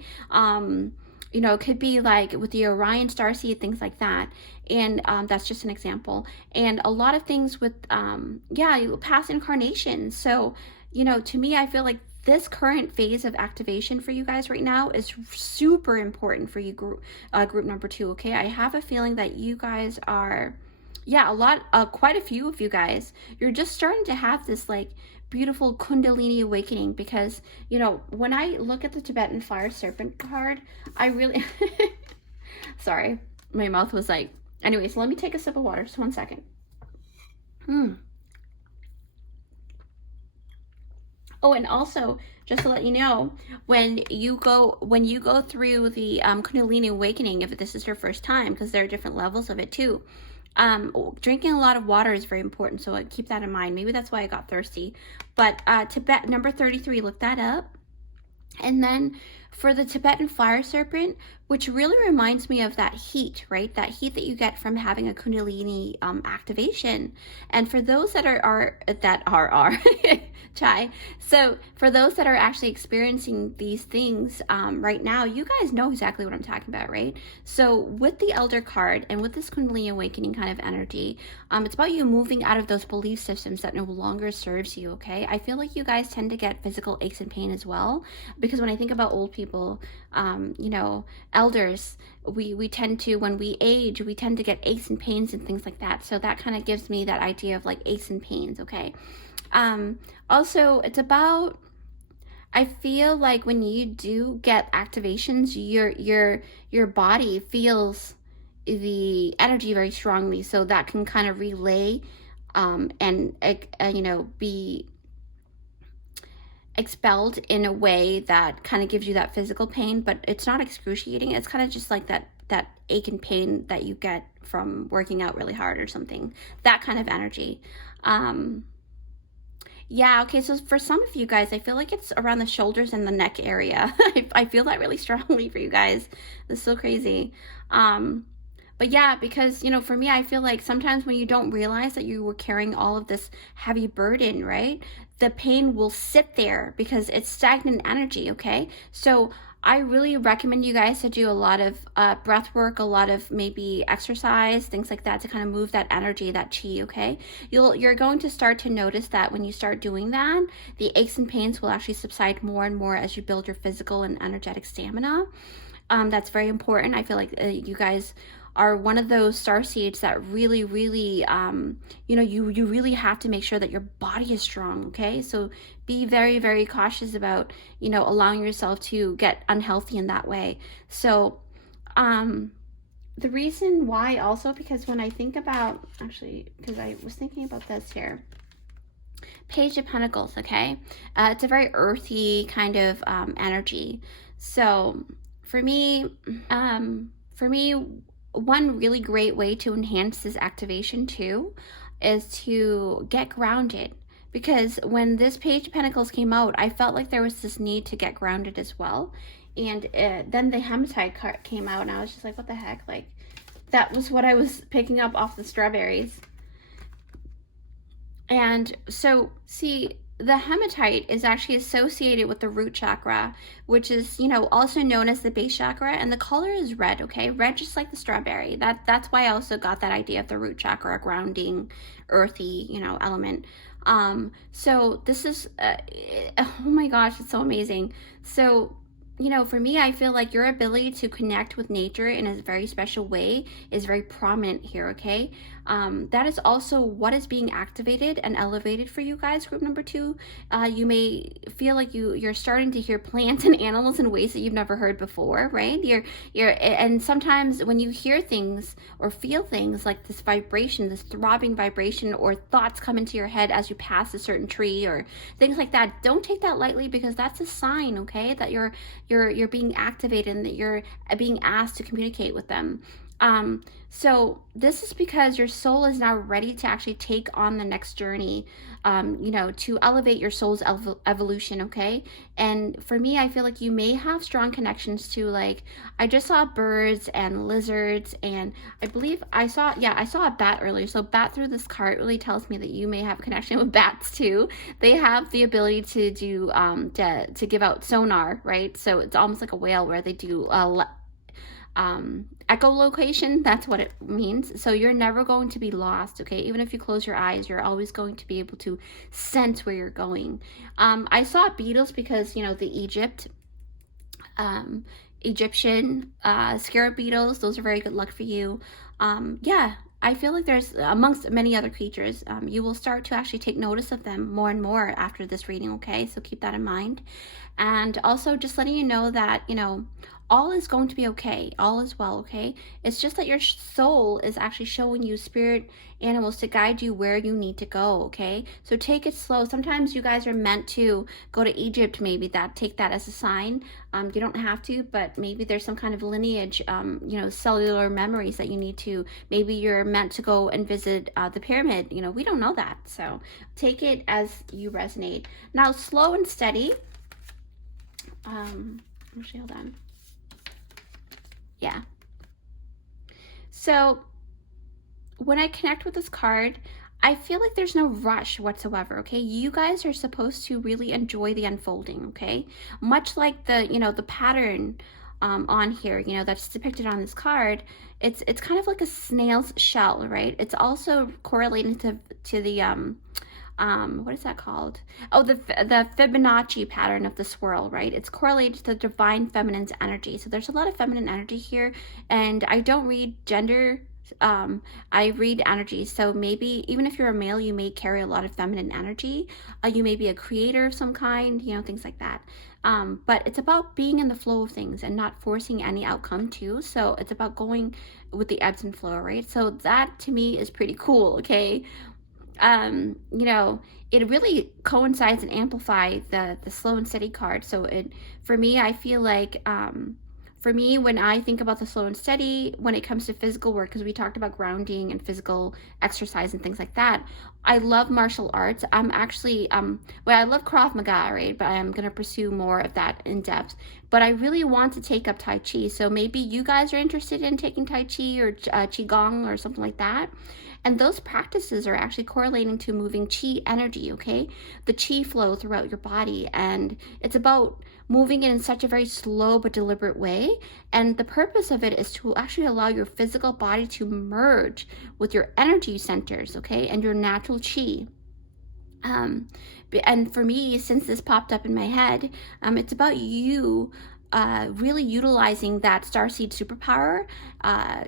It could be like with the Orion starseed, things like that. And that's just an example. And a lot of things with, past incarnations. So, to me, I feel like this current phase of activation for you guys right now is super important for you, group number 2, okay? I have a feeling that you guys are, quite a few of you guys, you're just starting to have this like beautiful Kundalini awakening, because when I look at the Tibetan fire serpent card, I really sorry, my mouth was like, anyways, let me take a sip of water, just 1 second. Oh, and also, just to let you know, when you go through the Kundalini awakening, if this is your first time, because there are different levels of it too, drinking a lot of water is very important, so keep that in mind. Maybe that's why I got thirsty. But Tibet number 33, look that up. And then for the Tibetan fire serpent, which really reminds me of that heat, right? That heat that you get from having a Kundalini activation. And for those that are Chai. So for those that are actually experiencing these things right now, you guys know exactly what I'm talking about, right? So with the Elder card and with this Kundalini awakening kind of energy, it's about you moving out of those belief systems that no longer serves you, okay? I feel like you guys tend to get physical aches and pain as well, because when I think about old people, elders, we tend to, when we age, we tend to get aches and pains and things like that. So that kind of gives me that idea of like aches and pains, okay? Also, it's about, I feel like when you do get activations, your body feels the energy very strongly, so that can kind of relay and be expelled in a way that kind of gives you that physical pain, but it's not excruciating. It's kind of just like that ache and pain that you get from working out really hard or something, that kind of energy. Okay, so for some of you guys, I feel like it's around the shoulders and the neck area. I feel that really strongly for you guys. It's so crazy. But yeah, because, for me, I feel like sometimes when you don't realize that you were carrying all of this heavy burden, right? The pain will sit there because it's stagnant energy, okay? So I really recommend you guys to do a lot of breath work, a lot of maybe exercise, things like that, to kind of move that energy, that chi, okay? You're going to start to notice that when you start doing that, the aches and pains will actually subside more and more as you build your physical and energetic stamina. That's very important. I feel like you guys are one of those starseeds that really, really, you really have to make sure that your body is strong, okay? So be very, very cautious about, allowing yourself to get unhealthy in that way. So the reason why also, because when I think about, actually, because I was thinking about this here, Page of Pentacles, okay? It's a very earthy kind of energy. So for me, one really great way to enhance this activation too is to get grounded, because when this Page of Pentacles came out, I felt like there was this need to get grounded as well. And then the Hematite card came out, and I was just like, what the heck? Like, that was what I was picking up off the strawberries. And so, see, the hematite is actually associated with the root chakra, which is, also known as the base chakra, and the color is red, okay? Red, just like the strawberry. That's why I also got that idea of the root chakra, grounding, earthy, element. So this is, oh my gosh, it's so amazing. So you know, for me, I feel like your ability to connect with nature in a very special way is very prominent here, okay? That is also what is being activated and elevated for you guys, group number two. You may feel like you're starting to hear plants and animals in ways that you've never heard before, right? And sometimes when you hear things or feel things like this vibration, this throbbing vibration, or thoughts come into your head as you pass a certain tree or things like that, don't take that lightly, because that's a sign, okay, that you're being activated and that you're being asked to communicate with them. So this is because your soul is now ready to actually take on the next journey, you know, to elevate your soul's evolution, okay? And for me, I feel like you may have strong connections to, like, I just saw birds and lizards, and I believe I saw a bat earlier. So bat through this card really tells me that you may have a connection with bats too. They have the ability to do, to give out sonar, right? So it's almost like a whale where they do echolocation. That's what it means. So you're never going to be lost, okay? Even if you close your eyes, you're always going to be able to sense where you're going. I saw beetles because, you know, the Egyptian scarab beetles, those are very good luck for you. Yeah, I feel like there's, amongst many other creatures, you will start to actually take notice of them more and more after this reading, okay? So keep that in mind. And also just letting you know that, you know, all is going to be okay. All is well, okay? It's just that your soul is actually showing you spirit animals to guide you where you need to go, okay? So take it slow. Sometimes you guys are meant to go to Egypt, maybe take that as a sign. You don't have to, but maybe there's some kind of lineage, you know, cellular memories that you need to, maybe you're meant to go and visit the pyramid. You know, we don't know that. So take it as you resonate. Now, slow and steady. Actually, hold on. Yeah. So when I connect with this card, I feel like there's no rush whatsoever, okay? You guys are supposed to really enjoy the unfolding, okay? Much like the, you know, the pattern on here, you know, that's depicted on this card, it's kind of like a snail's shell, right? It's also correlating to the what is that called? Oh, the Fibonacci pattern of the swirl, right? It's correlated to the divine feminine's energy. So there's a lot of feminine energy here, and I don't read gender. I read energy. So maybe even if you're a male, you may carry a lot of feminine energy. You may be a creator of some kind, you know, things like that. But it's about being in the flow of things and not forcing any outcome too. So it's about going with the ebbs and flow, right? So that to me is pretty cool, okay? You know, it really coincides and amplifies the slow and steady card. So for me, I feel like, for me, when I think about the slow and steady, when it comes to physical work, because we talked about grounding and physical exercise and things like that, I love martial arts. I'm actually, well, I love Krav Maga, right? But I'm going to pursue more of that in depth. But I really want to take up Tai Chi. So maybe you guys are interested in taking Tai Chi or Qigong or something like that. And those practices are actually correlating to moving chi energy, okay? The chi flow throughout your body. And it's about moving it in such a very slow but deliberate way. And the purpose of it is to actually allow your physical body to merge with your energy centers, okay? And your natural chi. And for me, since this popped up in my head, it's about you really utilizing that starseed superpower,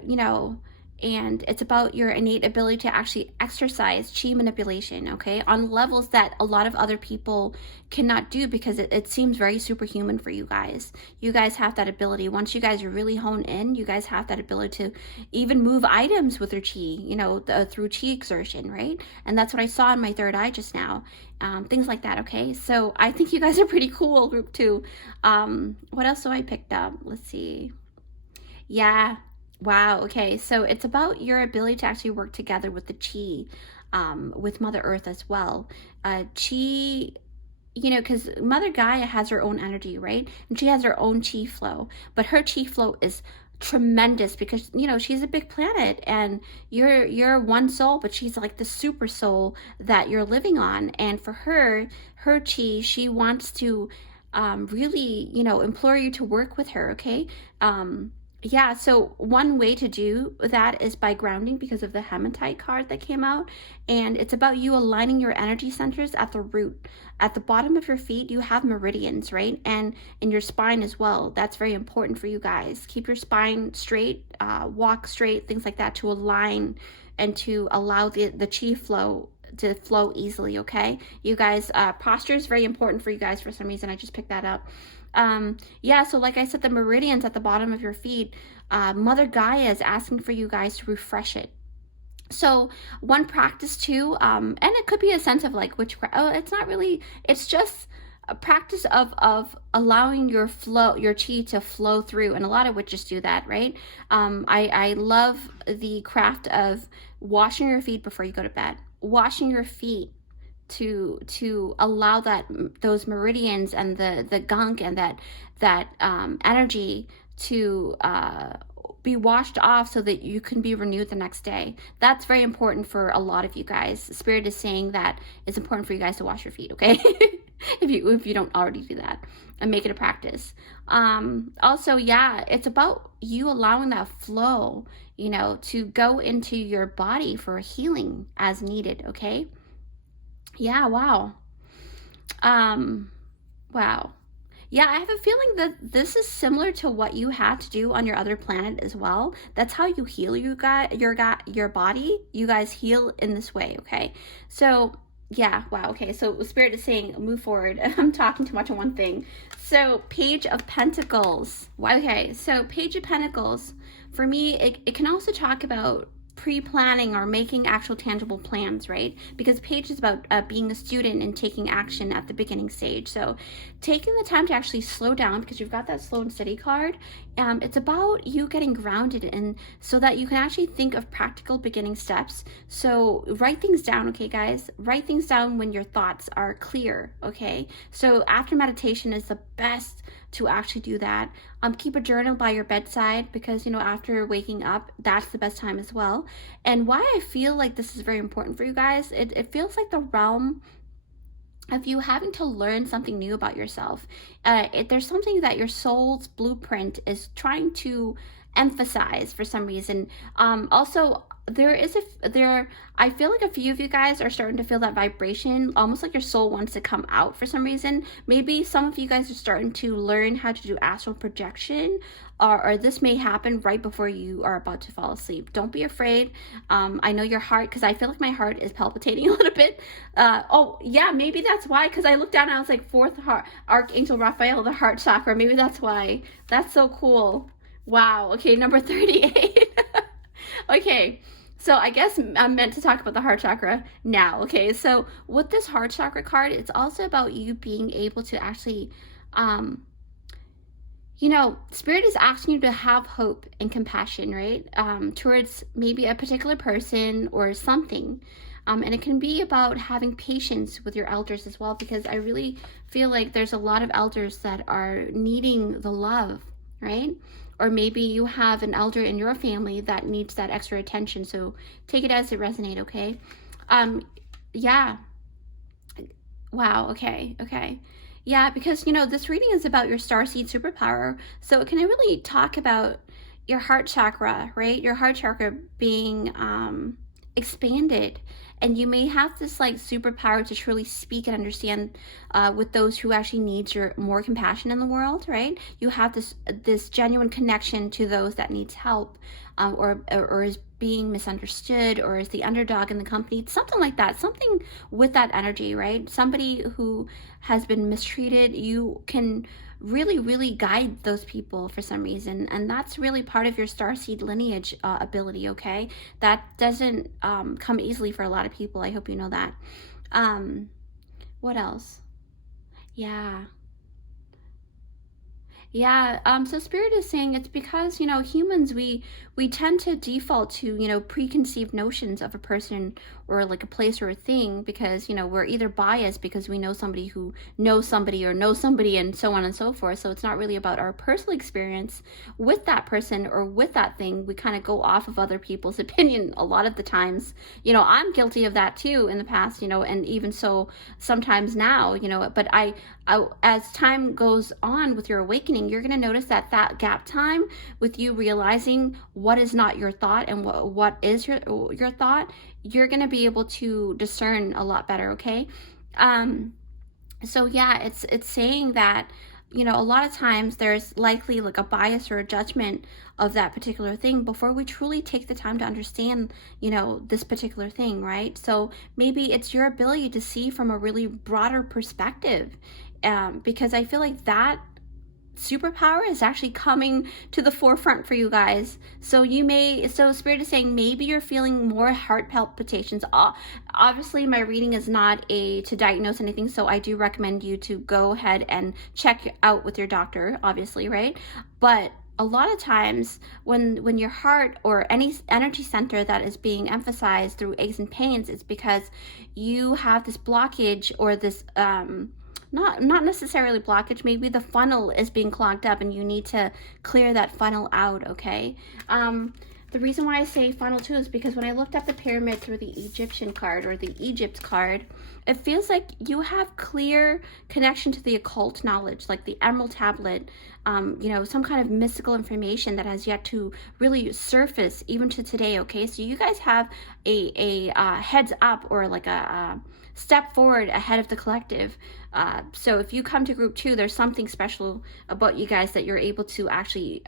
you know, and it's about your innate ability to actually exercise chi manipulation, okay, on levels that a lot of other people cannot do, because it seems very superhuman for you guys. You guys have that ability. Once you guys are really honed in, you guys have that ability to even move items with your chi, you know, through chi exertion, right? And that's what I saw in my third eye just now. Things like that, okay? So I think you guys are pretty cool, group two. What else do I picked up? Let's see. Yeah. Wow, okay, so it's about your ability to actually work together with the chi, with Mother Earth as well. Chi, you know, because Mother Gaia has her own energy, right? And she has her own chi flow, but her chi flow is tremendous because, you know, she's a big planet and you're one soul, but she's like the super soul that you're living on. And for her chi, she wants to really, you know, implore you to work with her, okay? Yeah, so one way to do that is by grounding because of the hematite card that came out. And it's about you aligning your energy centers at the root. At the bottom of your feet, you have meridians, right? And in your spine as well. That's very important for you guys. Keep your spine straight, walk straight, things like that to align and to allow the chi flow to flow easily, okay? You guys, posture is very important for you guys for some reason. I just picked that up. Yeah, so like I said, the meridians at the bottom of your feet, Mother Gaia is asking for you guys to refresh it. So one practice too, and it could be a sense of like witchcraft. Oh, it's not really, it's just a practice of allowing your flow, your chi to flow through. And a lot of witches do that, right? I love the craft of washing your feet before you go to bed, washing your feet to allow that those meridians and the gunk and that energy to be washed off so that you can be renewed the next day. That's very important for a lot of you guys. Spirit is saying that it's important for you guys to wash your feet, okay? if you don't already do that, and make it a practice. Also, yeah, it's about you allowing that flow, you know, to go into your body for healing as needed, okay? Yeah, wow. Wow. Yeah, I have a feeling that this is similar to what you had to do on your other planet as well. That's how you heal your body. You guys heal in this way, okay? So, yeah, wow, okay. So Spirit is saying move forward. I'm talking too much on one thing. So, Page of Pentacles. Okay, so Page of Pentacles, for me, it can also talk about pre-planning or making actual tangible plans, right? Because Page is about being a student and taking action at the beginning stage. So taking the time to actually slow down, because you've got that slow and steady card, it's about you getting grounded and so that you can actually think of practical beginning steps. So write things down, okay, guys? Write things down when your thoughts are clear, okay? So after meditation is the best to actually do that. Keep a journal by your bedside because, you know, after waking up, that's the best time as well. And why I feel like this is very important for you guys, it feels like the realm of you having to learn something new about yourself. There's something that your soul's blueprint is trying to emphasize for some reason. Also, I feel like a few of you guys are starting to feel that vibration, almost like your soul wants to come out for some reason. Maybe some of you guys are starting to learn how to do astral projection, or this may happen right before you are about to fall asleep. Don't be afraid. I know your heart, because I feel like my heart is palpitating a little bit. Oh yeah, maybe that's why, because I looked down and I was like, fourth heart, Archangel Raphael, the heart chakra. Maybe that's why. That's so cool. Wow. Okay, number 38. Okay, so I guess I'm meant to talk about the heart chakra now. Okay, so with this heart chakra card, it's also about you being able to actually, you know, Spirit is asking you to have hope and compassion, right? Towards maybe a particular person or something. And it can be about having patience with your elders as well, because I really feel like there's a lot of elders that are needing the love, right? Or maybe you have an elder in your family that needs that extra attention. So take it as it resonates, okay? Yeah. Wow, okay. Yeah, because, you know, this reading is about your starseed superpower. So it can really talk about your heart chakra, right? Your heart chakra being expanded. And you may have this like superpower to truly speak and understand with those who actually need your more compassion in the world, right? You have this genuine connection to those that needs help, or is being misunderstood, or is the underdog in the company, something like that, something with that energy, right? Somebody who has been mistreated, you can really guide those people for some reason, and that's really part of your starseed lineage ability, okay? That doesn't come easily for a lot of people. I hope you know that. What else? Yeah, so Spirit is saying it's because, you know, humans, we tend to default to, you know, preconceived notions of a person or like a place or a thing, because, you know, we're either biased because we know somebody who knows somebody or knows somebody and so on and so forth. So it's not really about our personal experience with that person or with that thing. We kind of go off of other people's opinion a lot of the times. You know, I'm guilty of that too in the past, you know, and even so sometimes now, you know, but I as time goes on with your awakening, saying, you're going to notice that that gap time with you realizing what is not your thought and what is your thought, you're going to be able to discern a lot better, okay? So yeah, it's saying that, you know, a lot of times there's likely like a bias or a judgment of that particular thing before we truly take the time to understand, you know, this particular thing, right? So maybe it's your ability to see from a really broader perspective, because I feel like that superpower is actually coming to the forefront for you guys. So Spirit is saying maybe you're feeling more heart palpitations. Obviously my reading is not to diagnose anything, so I do recommend you to go ahead and check out with your doctor, obviously, right? But a lot of times when your heart or any energy center that is being emphasized through aches and pains, it's because you have this blockage or this not necessarily blockage, maybe the funnel is being clogged up and you need to clear that funnel out, okay? The reason why I say funnel too is because when I looked at the pyramid through the Egyptian card or the Egypt card, it feels like you have clear connection to the occult knowledge, like the Emerald Tablet, you know, some kind of mystical information that has yet to really surface even to today, okay? So you guys have a heads up or like a step forward ahead of the collective. So if you come to group 2, there's something special about you guys that you're able to actually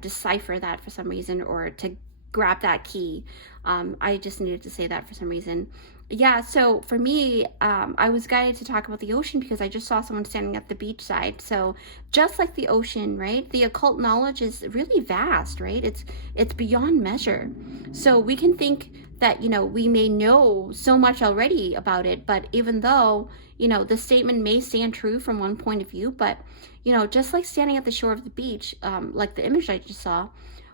decipher that for some reason, or to grab that key. I just needed to say that for some reason. Yeah, so for me, I was guided to talk about the ocean because I just saw someone standing at the beach side. So just like the ocean, right? The occult knowledge is really vast, right? It's beyond measure. So we can think that, you know, we may know so much already about it, but even though, you know, the statement may stand true from one point of view, but, you know, just like standing at the shore of the beach, like the image I just saw,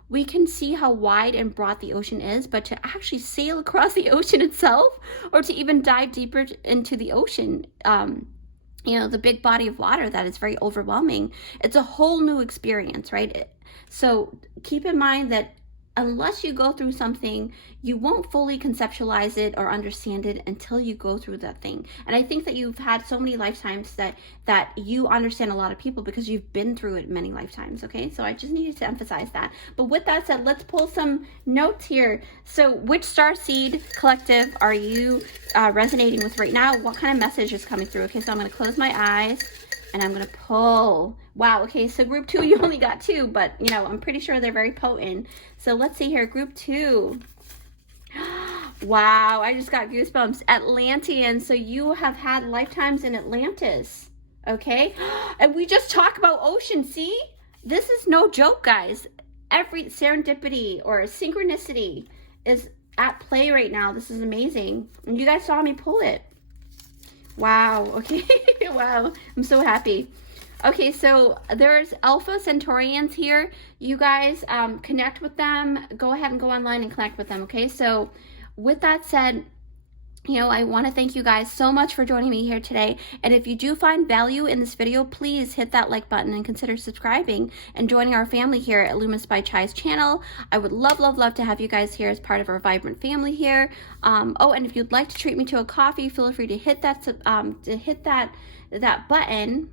we can see how wide and broad the ocean is, but to actually sail across the ocean itself, or to even dive deeper into the ocean, you know, the big body of water that is very overwhelming, it's a whole new experience, right? So keep in mind that unless you go through something, you won't fully conceptualize it or understand it until you go through that thing. And I think that you've had so many lifetimes that you understand a lot of people because you've been through it many lifetimes, okay? So I just needed to emphasize that. But with that said, let's pull some notes here. So which Starseed collective are you resonating with right now? What kind of message is coming through? Okay, so I'm going to close my eyes and I'm going to pull. Wow, okay, so group 2, you only got 2, but, you know, I'm pretty sure they're very potent. So let's see here, group 2. Wow, I just got goosebumps. Atlantean, so you have had lifetimes in Atlantis, okay? And we just talk about ocean, see? This is no joke, guys. Every serendipity or synchronicity is at play right now. This is amazing. And you guys saw me pull it. Wow, okay, wow, I'm so happy. Okay, so there's Alpha Centaurians here. You guys connect with them. Go ahead and go online and connect with them, okay? So with that said, you know, I want to thank you guys so much for joining me here today. And if you do find value in this video, please hit that like button and consider subscribing and joining our family here at Luminous by Chai's channel. I would love, love, love to have you guys here as part of our vibrant family here. Oh, and if you'd like to treat me to a coffee, feel free to hit that button.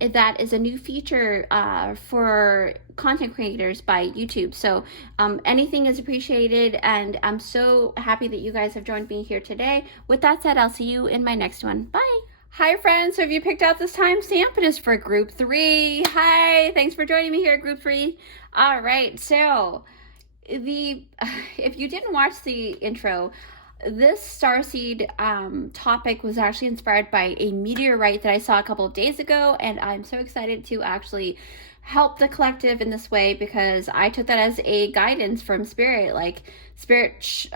That is a new feature for content creators by YouTube. So anything is appreciated, and I'm so happy that you guys have joined me here today. With that said, I'll see you in my next one. Bye. Hi friends, so have you picked out this timestamp? It is for group 3. Hi, thanks for joining me here at group 3. All right, so if you didn't watch the intro, this Starseed topic was actually inspired by a meteorite that I saw a couple of days ago, and I'm so excited to actually help the collective in this way because I took that as a guidance from Spirit. Like, Spirit,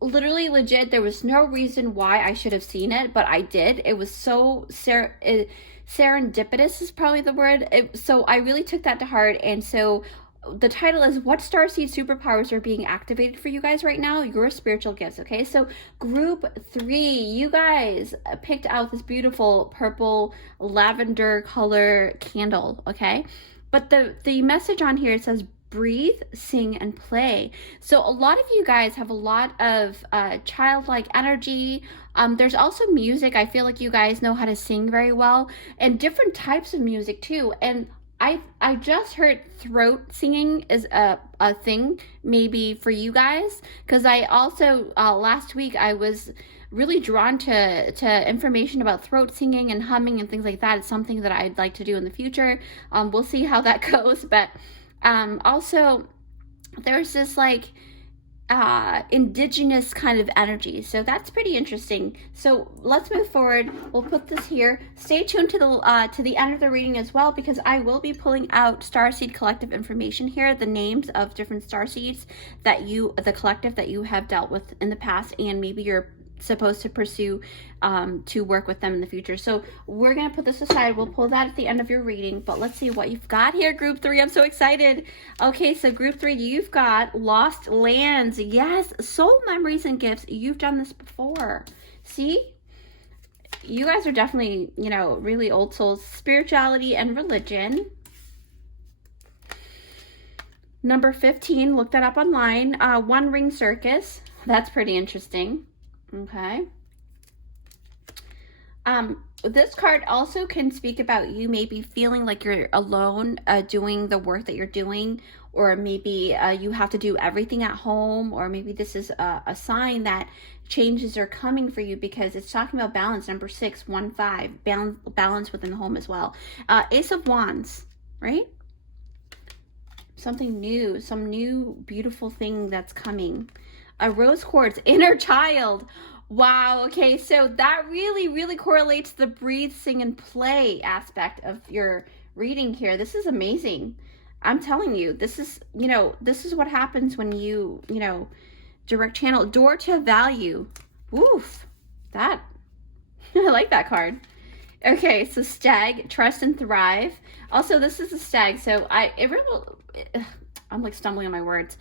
literally legit, there was no reason why I should have seen it, but I did. It was so serendipitous is probably the word. So I really took that to heart, and so the title is what Starseed superpowers are being activated for you guys right now, your spiritual gifts. Okay, so group 3, you guys picked out this beautiful purple lavender color candle, okay? But the message on here says breathe, sing, and play. So a lot of you guys have a lot of childlike energy. There's also music. I feel like you guys know how to sing very well, and different types of music too. And I just heard throat singing is a thing maybe for you guys, because I also last week I was really drawn to information about throat singing and humming and things like that. It's something that I'd like to do in the future. We'll see how that goes, but also there's this like indigenous kind of energy, so that's pretty interesting. So let's move forward. We'll put this here. Stay tuned to the end of the reading as well, because I will be pulling out Starseed collective information here, the names of different starseeds that the collective that you have dealt with in the past, and maybe you're supposed to pursue to work with them in the future. So we're gonna put this aside. We'll pull that at the end of your reading, but let's see what you've got here, group 3. I'm so excited. Okay, so group 3, you've got lost lands. Yes, soul memories and gifts. You've done this before. See, you guys are definitely, you know, really old souls. Spirituality and religion. Number 15, look that up online. One Ring Circus. That's pretty interesting. Okay. This card also can speak about you maybe feeling like you're alone doing the work that you're doing, or maybe you have to do everything at home, or maybe this is a sign that changes are coming for you, because it's talking about balance. Number 6, 1, 5, balance within the home as well. Ace of Wands, right? Something new, some new beautiful thing that's coming. A rose quartz, inner child. Wow, okay, so that really correlates the breathe, sing, and play aspect of your reading here. This is amazing. I'm telling you, this is, you know, this is what happens when you know, direct channel. Door to value. Woof, that, I like that card. Okay, so stag, trust and thrive. Also, this is a stag, so I'm like stumbling on my words.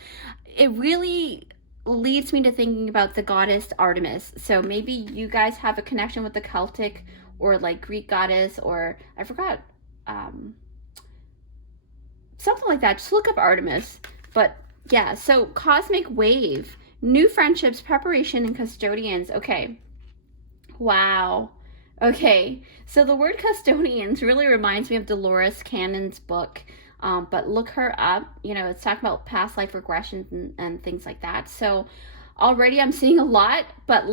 It really leads me to thinking about the goddess Artemis. So maybe you guys have a connection with the Celtic or like Greek goddess, or I forgot, something like that. Just look up Artemis. But yeah, so cosmic wave, new friendships, preparation, and custodians. Okay. Wow. Okay, so the word custodians really reminds me of Dolores Cannon's book. But look her up. You know, it's talking about past life regressions and things like that. So already I'm seeing a lot, but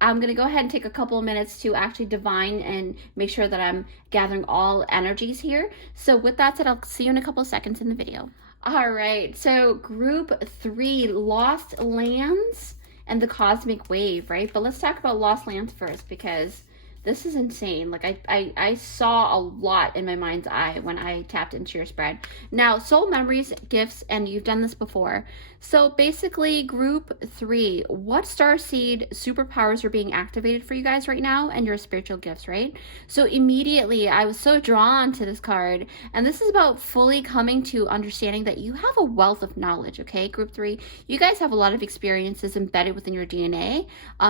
I'm going to go ahead and take a couple of minutes to actually divine and make sure that I'm gathering all energies here. So with that said, I'll see you in a couple of seconds in the video. All right, so group 3, lost lands and the cosmic wave, right? But let's talk about lost lands first, because this is insane. Like I saw a lot in my mind's eye when I tapped into your spread. Now, soul memories, gifts, and you've done this before. So basically, group 3, what starseed superpowers are being activated for you guys right now, and your spiritual gifts, right? So immediately I was so drawn to this card, and this is about fully coming to understanding that you have a wealth of knowledge, okay? Group 3, you guys have a lot of experiences embedded within your DNA,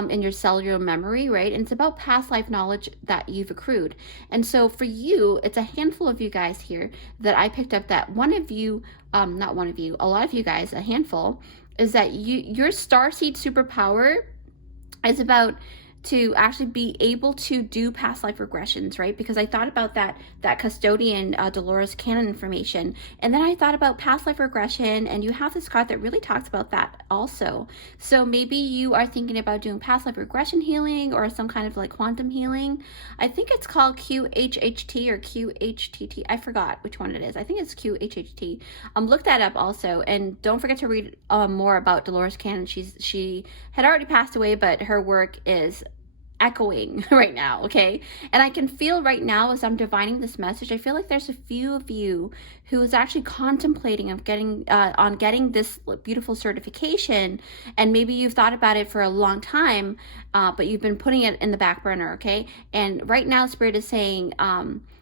in your cellular memory, right? And it's about past life knowledge that you've accrued. And so for you, it's a handful of you guys here that I picked up that one of you, not one of you, a lot of you guys, a handful, is that your starseed superpower is about to actually be able to do past life regressions, right? Because I thought about that custodian, Dolores Cannon information, and then I thought about past life regression, and you have this card that really talks about that also. So maybe you are thinking about doing past life regression healing or some kind of like quantum healing. I think it's called QHHT or QHTT. I forgot which one it is. I think it's QHHT. Look that up also, and don't forget to read more about Dolores Cannon. She had already passed away, but her work is echoing right now, okay? And I can feel right now as I'm divining this message, I feel like there's a few of you who is actually contemplating of getting this beautiful certification, and maybe you've thought about it for a long time, but you've been putting it in the back burner, okay? And right now Spirit is saying,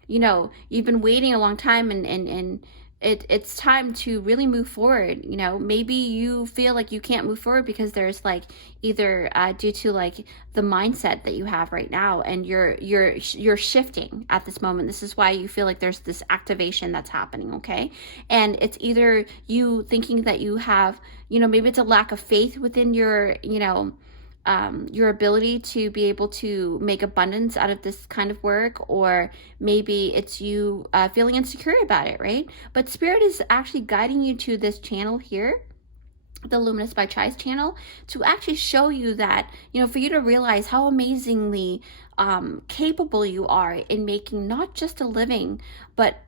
you know, you've been waiting a long time, and it's time to really move forward. You know, maybe you feel like you can't move forward because there's like either due to like the mindset that you have right now, and you're shifting at this moment. This is why you feel like there's this activation that's happening, okay? And it's either you thinking that you have, you know, maybe it's a lack of faith within your, you know, your ability to be able to make abundance out of this kind of work, or maybe it's you feeling insecure about it, right? But Spirit is actually guiding you to this channel here, the Luminous by Chai's channel, to actually show you that, you know, for you to realize how amazingly capable you are in making not just a living, but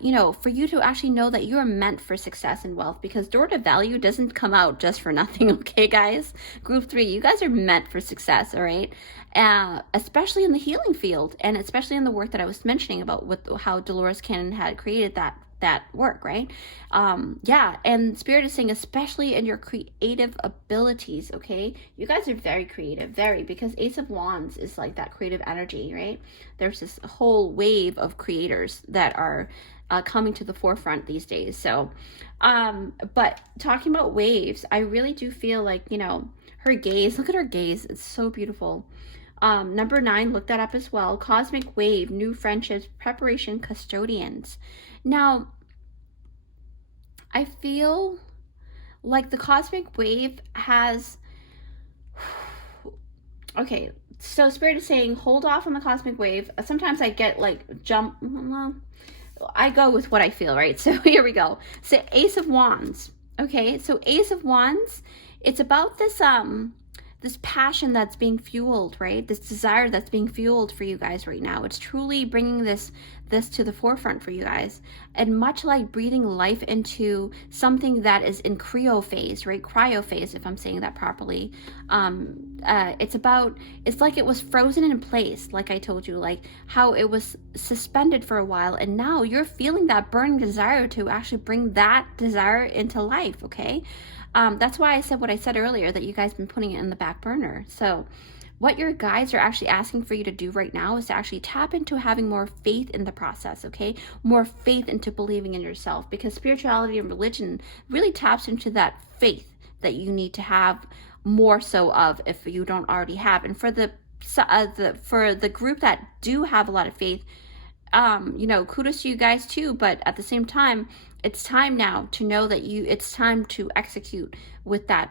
you know, for you to actually know that you're meant for success and wealth, because door to value doesn't come out just for nothing, okay, guys? Group 3, you guys are meant for success, all right? Especially in the healing field, and especially in the work that I was mentioning about with how Dolores Cannon had created that work, right? Yeah, and Spirit is saying especially in your creative abilities, okay? You guys are very creative, very, because Ace of Wands is like that creative energy, right? There's this whole wave of creators that are coming to the forefront these days. So, but talking about waves, I really do feel like, you know, her gaze, look at her gaze, it's so beautiful. Number 9, look that up as well. Cosmic wave, new friendships, preparation, custodians. Now, I feel like the cosmic wave has, okay, so Spirit is saying hold off on the cosmic wave. Sometimes I get like I go with what I feel, right? So here we go. So Ace of Wands. Okay, so Ace of Wands, it's about this this passion that's being fueled, right? This desire that's being fueled for you guys right now. It's truly bringing this to the forefront for you guys. And much like breathing life into something that is in cryo phase, right? Cryo phase, if I'm saying that properly. It's like it was frozen in place, like I told you, like how it was suspended for a while, and now you're feeling that burning desire to actually bring that desire into life, okay? That's why I said what I said earlier, that you guys been putting it in the back burner. So what your guides are actually asking for you to do right now is to actually tap into having more faith in the process, okay? More faith into believing in yourself, because spirituality and religion really taps into that faith that you need to have more so of, if you don't already have. And for the group that do have a lot of faith, you know, kudos to you guys too, but at the same time, it's time now to know that it's time to execute with that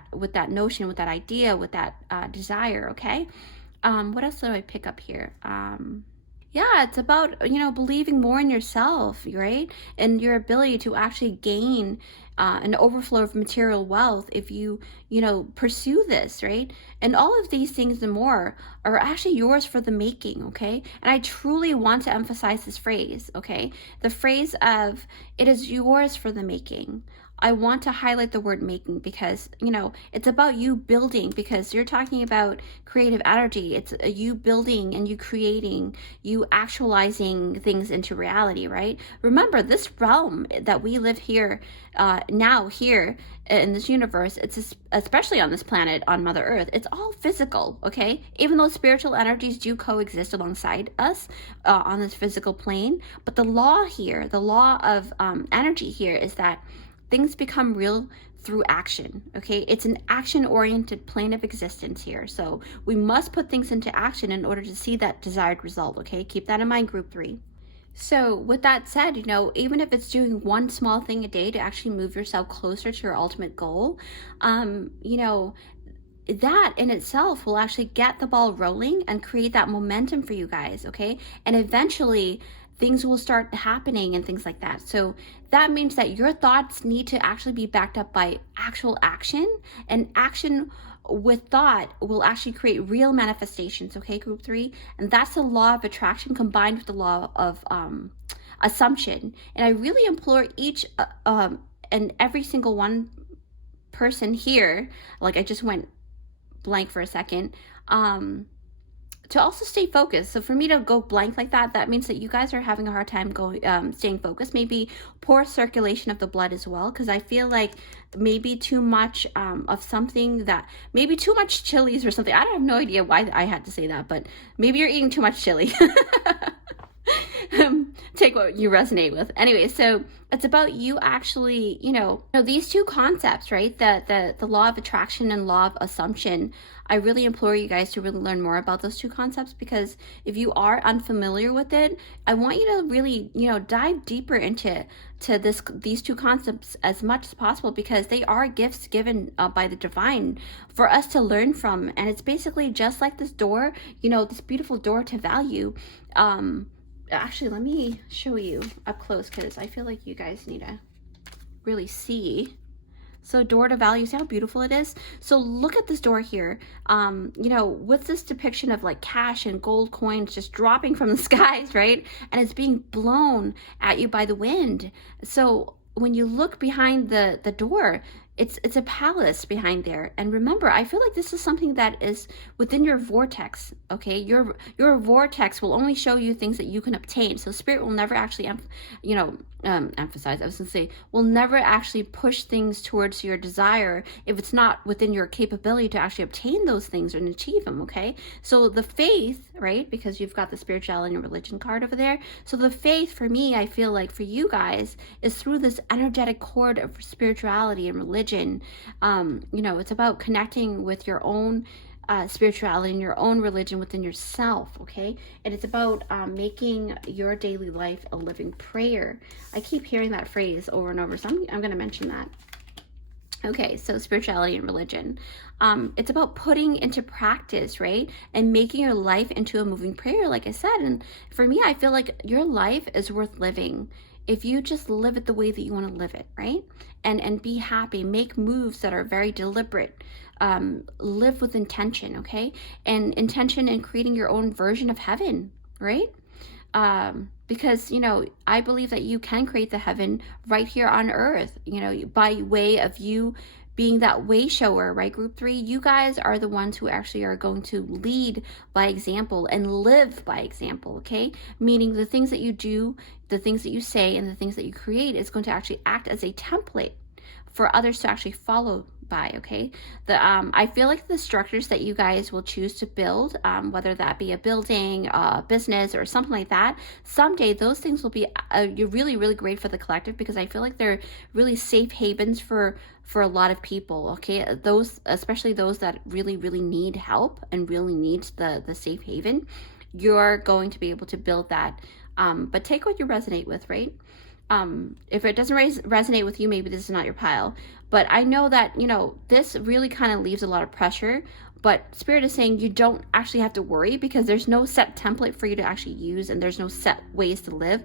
notion, with that idea, with that desire, okay? What else do I pick up here? Yeah, it's about, you know, believing more in yourself, right? And your ability to actually gain an overflow of material wealth if you know, pursue this, right? And all of these things and more are actually yours for the making, okay? And I truly want to emphasize this phrase, okay? The phrase of, it is yours for the making. I want to highlight the word making, because, you know, it's about you building, because you're talking about creative energy. It's you building and you creating, you actualizing things into reality, right? Remember, this realm that we live here, now here in this universe, it's especially on this planet, on Mother Earth, it's all physical, okay? Even though spiritual energies do coexist alongside us on this physical plane, but the law here, the law of energy here, is that things become real through action, okay? It's an action-oriented plane of existence here. So we must put things into action in order to see that desired result, okay? Keep that in mind, group 3. So with that said, you know, even if it's doing one small thing a day to actually move yourself closer to your ultimate goal, you know, that in itself will actually get the ball rolling and create that momentum for you guys, okay? And eventually things will start happening and things like that. So that means that your thoughts need to actually be backed up by actual action, and action with thought will actually create real manifestations, okay, group 3? And that's the law of attraction combined with the law of assumption. And I really implore each and every single one person here, like I just went blank for a second, to also stay focused. So for me to go blank like that, that means that you guys are having a hard time staying focused. Maybe poor circulation of the blood as well, because I feel like maybe too much of something, that maybe too much chilies or something. I have no idea why I had to say that, but maybe you're eating too much chili. take what you resonate with. Anyway, so it's about you actually, these two concepts, right? The law of attraction and law of assumption. I really implore you guys to really learn more about those two concepts, because if you are unfamiliar with it, I want you to really, dive deeper into these two concepts as much as possible, because they are gifts given by the divine for us to learn from. And it's basically just like this door, this beautiful door to value. Actually, let me show you up close, because I feel like you guys need to really see. So door to value, see how beautiful it is? So look at this door here, with this depiction of like cash and gold coins just dropping from the skies, right? And it's being blown at you by the wind. So when you look behind the door, it's a palace behind there. And remember, I feel like this is something that is within your vortex, okay? Your vortex will only show you things that you can obtain. So spirit will never actually, emphasize, I was gonna say, will never actually push things towards your desire if it's not within your capability to actually obtain those things and achieve them, okay? So the faith, right? Because you've got the spirituality and religion card over there. So the faith, for me, I feel like for you guys, is through this energetic cord of spirituality and religion. It's about connecting with your own spirituality and your own religion within yourself, okay? And it's about making your daily life a living prayer. I keep hearing that phrase over and over, so I'm going to mention that. Okay, so spirituality and religion. It's about putting into practice, right? And making your life into a moving prayer, like I said. And for me, I feel like your life is worth living if you just live it the way that you want to live it, right? And be happy, make moves that are very deliberate, live with intention, okay? And intention in creating your own version of heaven, right? Because, I believe that you can create the heaven right here on earth, by way of you being that way shower, right? Group 3, you guys are the ones who actually are going to lead by example and live by example, okay? Meaning the things that you do, the things that you say, and the things that you create is going to actually act as a template for others to actually follow by, okay? I feel like the structures that you guys will choose to build, whether that be a building, a business, or something like that, someday those things will be really, really great for the collective, because I feel like they're really safe havens for a lot of people, okay? Those, especially those that really, really need help and really need the safe haven, you're going to be able to build that. But take what you resonate with, right? If it doesn't resonate with you, maybe this is not your pile. But I know that, this really kind of leaves a lot of pressure. But Spirit is saying you don't actually have to worry, because there's no set template for you to actually use, and there's no set ways to live.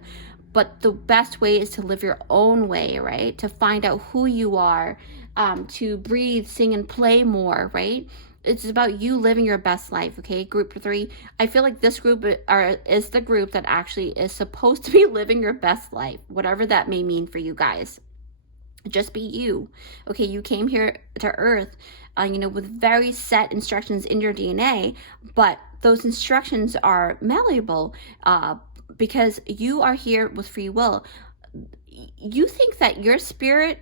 But the best way is to live your own way, right? To find out who you are, to breathe, sing, and play more, right? It's about you living your best life, okay? Group 3, I feel like this group is the group that actually is supposed to be living your best life, whatever that may mean for you guys. Just be you, okay? You came here to Earth, with very set instructions in your DNA, but those instructions are malleable because you are here with free will. You think that your spirit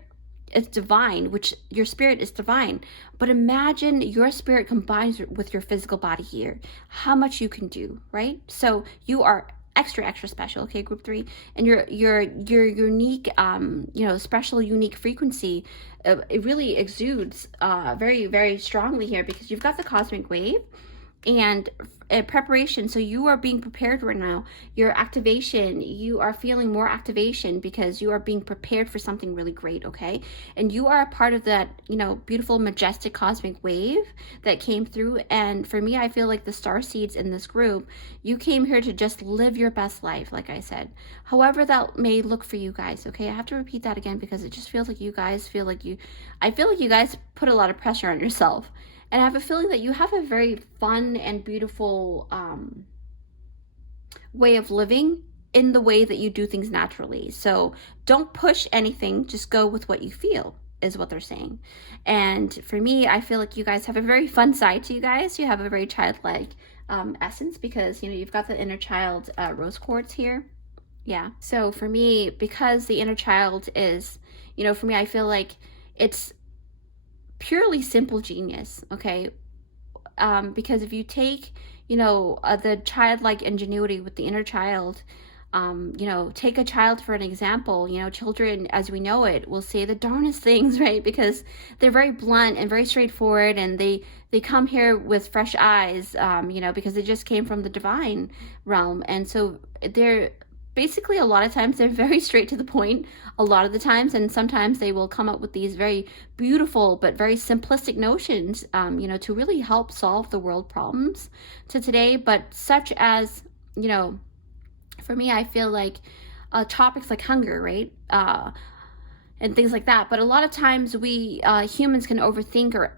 is divine, which your spirit is divine, but imagine your spirit combines with your physical body here, how much you can do, right? So you are extra special, okay? Group 3, and your unique special unique frequency, it really exudes very, very strongly here, because you've got the cosmic wave and preparation. So you are being prepared right now. Your activation, you are feeling more activation because you are being prepared for something really great, okay? And you are a part of that, beautiful, majestic cosmic wave that came through. And for me, I feel like the starseeds in this group, you came here to just live your best life, like I said, however that may look for you guys, okay? I have to repeat that again, because it just feels like you guys I feel like you guys put a lot of pressure on yourself. And I have a feeling that you have a very fun and beautiful way of living in the way that you do things naturally. So don't push anything, just go with what you feel, is what they're saying. And for me, I feel like you guys have a very fun side to you guys. You have a very childlike essence, because, you've got the inner child rose quartz here. Yeah. So for me, because the inner child is, for me, I feel like it's purely simple genius, okay? Because if you take, the childlike ingenuity with the inner child, You know, take a child for an example. You know, children, as we know it, will say the darnest things, right? Because they're very blunt and very straightforward, and they come here with fresh eyes, you know, because they just came from the divine realm. And so they're basically, a lot of times, they're very straight to the point a lot of the times, and sometimes they will come up with these very beautiful but very simplistic notions, you know, to really help solve the world problems to today. But such as, you know, for me, I feel like topics like hunger, right? And things like that. But a lot of times we humans can overthink, or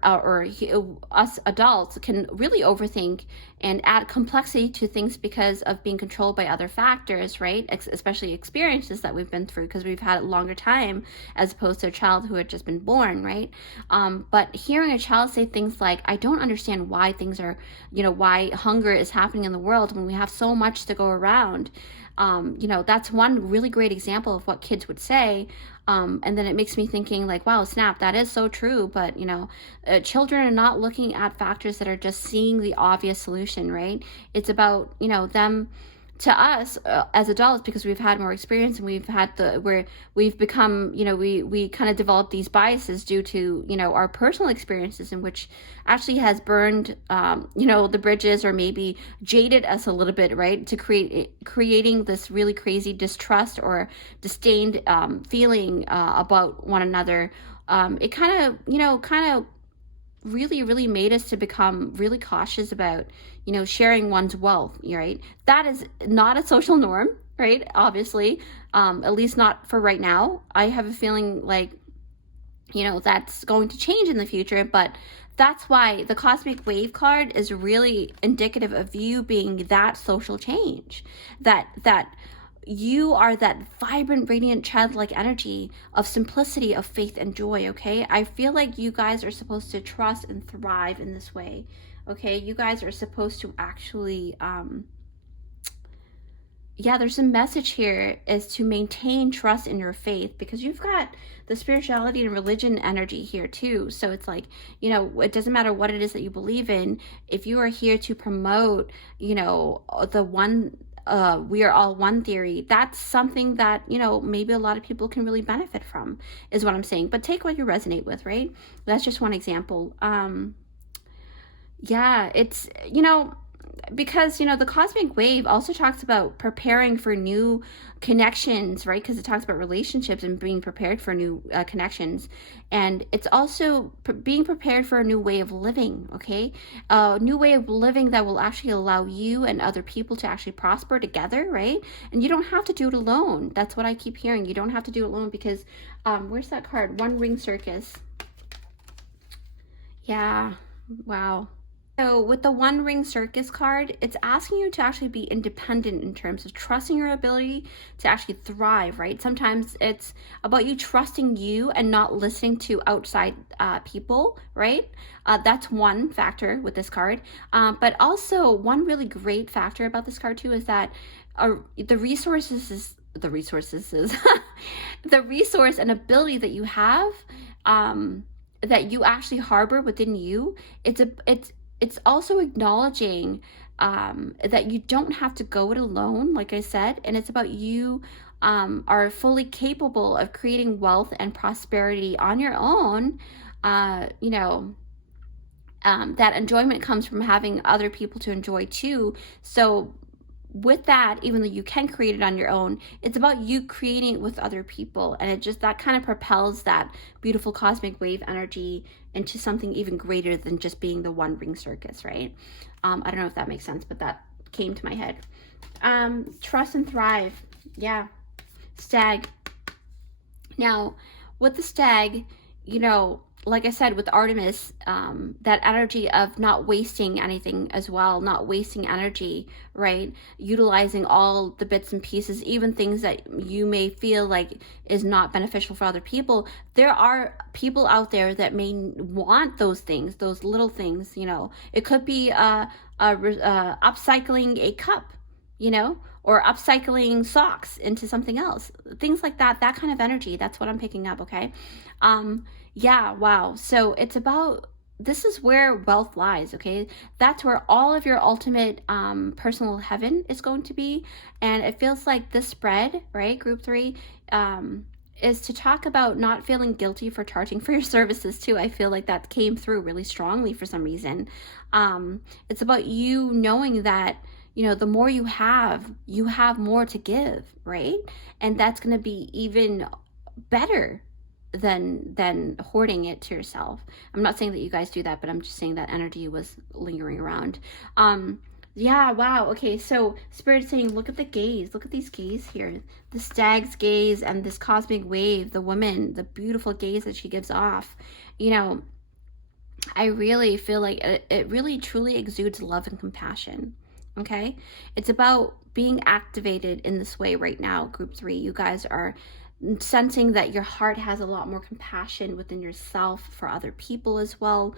us adults can really overthink and add complexity to things because of being controlled by other factors, right? Especially experiences that we've been through because we've had a longer time as opposed to a child who had just been born, right? But hearing a child say things like, I don't understand why things are, you know, why hunger is happening in the world when we have so much to go around. You know, that's one really great example of what kids would say. And then it makes me thinking like, wow, snap, that is so true. But, you know, children are not looking at factors that are just seeing the obvious solution, right? It's about, you know, them, to us as adults, because we've had more experience and we've had where we've become, you know, we kind of develop these biases due to, you know, our personal experiences, in which actually has burned, you know, the bridges, or maybe jaded us a little bit, right, to creating this really crazy distrust or disdained feeling about one another. It kind of, you know, really made us to become really cautious about, you know, sharing one's wealth, right? That is not a social norm, right? Obviously, at least not for right now. I have a feeling like, you know, that's going to change in the future. But that's why the cosmic wave card is really indicative of you being that social change, that you are that vibrant, radiant, childlike energy of simplicity, of faith and joy. Okay, I feel like you guys are supposed to trust and thrive in this way. Okay, you guys are supposed to actually yeah, there's a message here, is to maintain trust in your faith, because you've got the spirituality and religion energy here too. So it's like, you know, it doesn't matter what it is that you believe in. If you are here to promote, you know, the one, we are all one theory, that's something that, you know, maybe a lot of people can really benefit from, is what I'm saying. But take what you resonate with, right? That's just one example. Yeah, it's, you know, because, you know, the cosmic wave also talks about preparing for new connections, right? Because it talks about relationships and being prepared for new connections. And it's also being prepared for a new way of living, okay? A new way of living that will actually allow you and other people to actually prosper together, right? And you don't have to do it alone. That's what I keep hearing. You don't have to do it alone, because where's that card? One Ring Circus. Yeah, wow. So with the One Ring Circus card, it's asking you to actually be independent in terms of trusting your ability to actually thrive, right? Sometimes it's about you trusting you and not listening to outside people, right? That's one factor with this card. But also, one really great factor about this card too is that the resources is the resources is the resource and ability that you have, that you actually harbor within you. It's also acknowledging that you don't have to go it alone, like I said, and it's about you are fully capable of creating wealth and prosperity on your own. You know, that enjoyment comes from having other people to enjoy too. So with that, even though you can create it on your own, it's about you creating it with other people, and it just, that kind of propels that beautiful cosmic wave energy into something even greater than just being the One Ring Circus, right? I don't know if that makes sense, but that came to my head. Trust and thrive. Yeah. Stag. Now, with the stag, you know, like I said, with Artemis, that energy of not wasting anything as well, not wasting energy, right? Utilizing all the bits and pieces, even things that you may feel like is not beneficial for other people. There are people out there that may want those things, those little things, you know. It could be upcycling a cup, you know, or upcycling socks into something else. Things like that, that kind of energy. That's what I'm picking up, okay? Yeah, wow. So it's about this is where wealth lies, okay? That's where all of your ultimate personal heaven is going to be. And it feels like this spread, right, group 3, is to talk about not feeling guilty for charging for your services too. I feel like that came through really strongly for some reason. It's about you knowing that, you know, the more you have more to give, right? And that's going to be even better than hoarding it to yourself. I'm not saying that you guys do that, but I'm just saying that energy was lingering around. Yeah, wow. Okay, so Spirit is saying, look at the gaze. Look at these gaze here. The stag's gaze and this cosmic wave, the woman, the beautiful gaze that she gives off. You know, I really feel like it really truly exudes love and compassion. Okay? It's about being activated in this way right now, group 3. You guys are sensing that your heart has a lot more compassion within yourself for other people as well,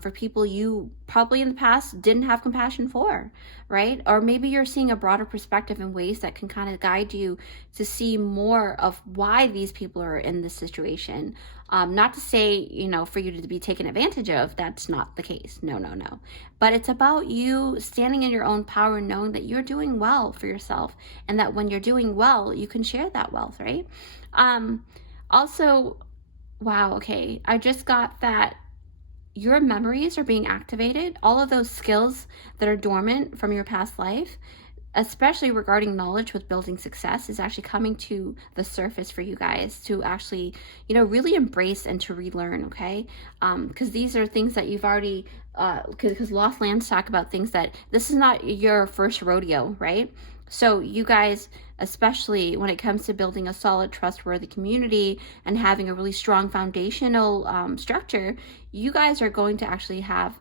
for people you probably in the past didn't have compassion for, right? Or maybe you're seeing a broader perspective in ways that can kind of guide you to see more of why these people are in this situation. Not to say, you know, for you to be taken advantage of. That's not the case. No. But it's about you standing in your own power, knowing that you're doing well for yourself, and that when you're doing well, you can share that wealth, right? Also, wow, okay, I just got that your memories are being activated. All of those skills that are dormant from your past life, especially regarding knowledge with building success, is actually coming to the surface for you guys to actually, you know, really embrace and to relearn, okay? Because these are things that you've already, because Lost Lands talk about things that this is not your first rodeo, right? So you guys, especially when it comes to building a solid, trustworthy community and having a really strong foundational structure, you guys are going to actually have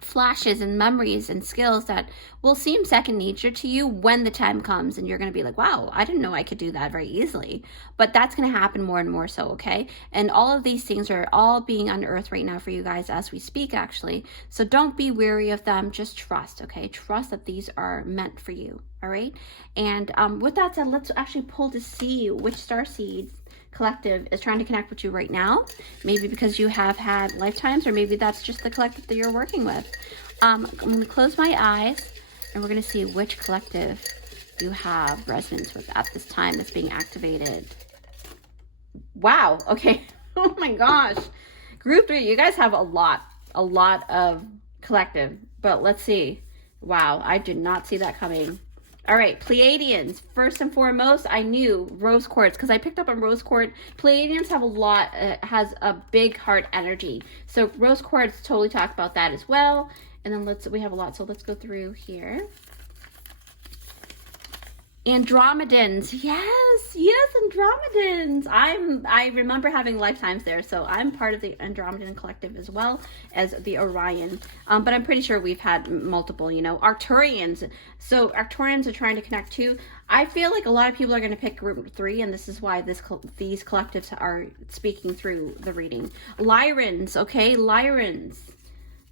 flashes and memories and skills that will seem second nature to you when the time comes, and you're going to be like, wow, I didn't know I could do that very easily. But that's going to happen more and more so, okay? And all of these things are all being unearthed right now for you guys as we speak, actually. So don't be weary of them. Just trust, okay? Trust that these are meant for you, all right? And with that said, let's actually pull to see which starseeds collective is trying to connect with you right now. Maybe because you have had lifetimes, or maybe that's just the collective that you're working with. I'm going to close my eyes, and we're going to see which collective you have resonance with at this time that's being activated. Wow. Okay. Oh my gosh. Group 3, you guys have a lot of collective, but let's see. Wow. I did not see that coming. All right, Pleiadians. First and foremost, I knew rose quartz because I picked up on rose quartz. Pleiadians have a lot, has a big heart energy. So rose quartz, totally talk about that as well. And then we have a lot, so let's go through here. Andromedans, yes, Andromedans. I remember having lifetimes there, so I'm part of the Andromedan collective as well as the Orion. But I'm pretty sure we've had multiple, you know, Arcturians. So Arcturians are trying to connect too. I feel like a lot of people are going to pick group 3, and this is why these collectives are speaking through the reading. Lyrans, okay, Lyrans.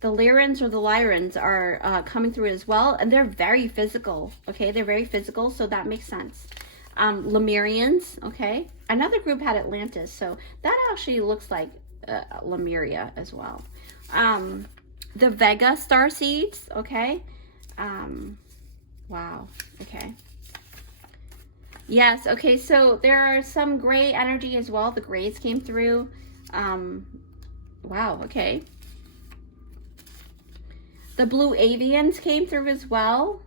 The Lyrans or the Lyrans are coming through as well, and they're very physical, okay? They're very physical, so that makes sense. Lemurians, okay? Another group had Atlantis, so that actually looks like Lemuria as well. The Vega starseeds, okay? Wow, okay. Yes, okay, so there are some gray energy as well. The grays came through. Wow, okay. The blue avians came through as well.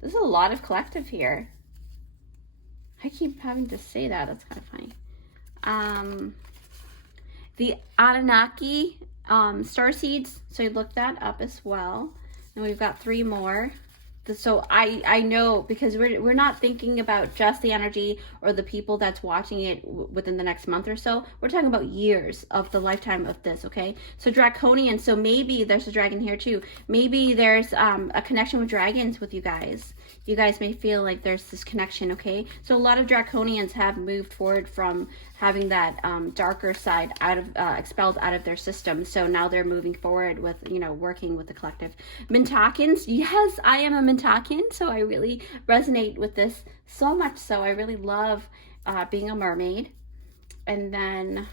There's a lot of collective here. I keep having to say that. That's kind of funny. The Anunnaki starseeds. So you look that up as well. And we've got 3 more. So I know, because we're not thinking about just the energy or the people that's watching it within the next month or so. We're talking about years of the lifetime of this, okay? So draconian, so maybe there's a dragon here too. Maybe there's a connection with dragons with you guys. You guys may feel like there's this connection, okay? So a lot of draconians have moved forward from having that darker side out of expelled out of their system. So now they're moving forward with, you know, working with the collective. Mintakins, yes, I am a Mintakin, so I really resonate with this so much. So I really love being a mermaid. And then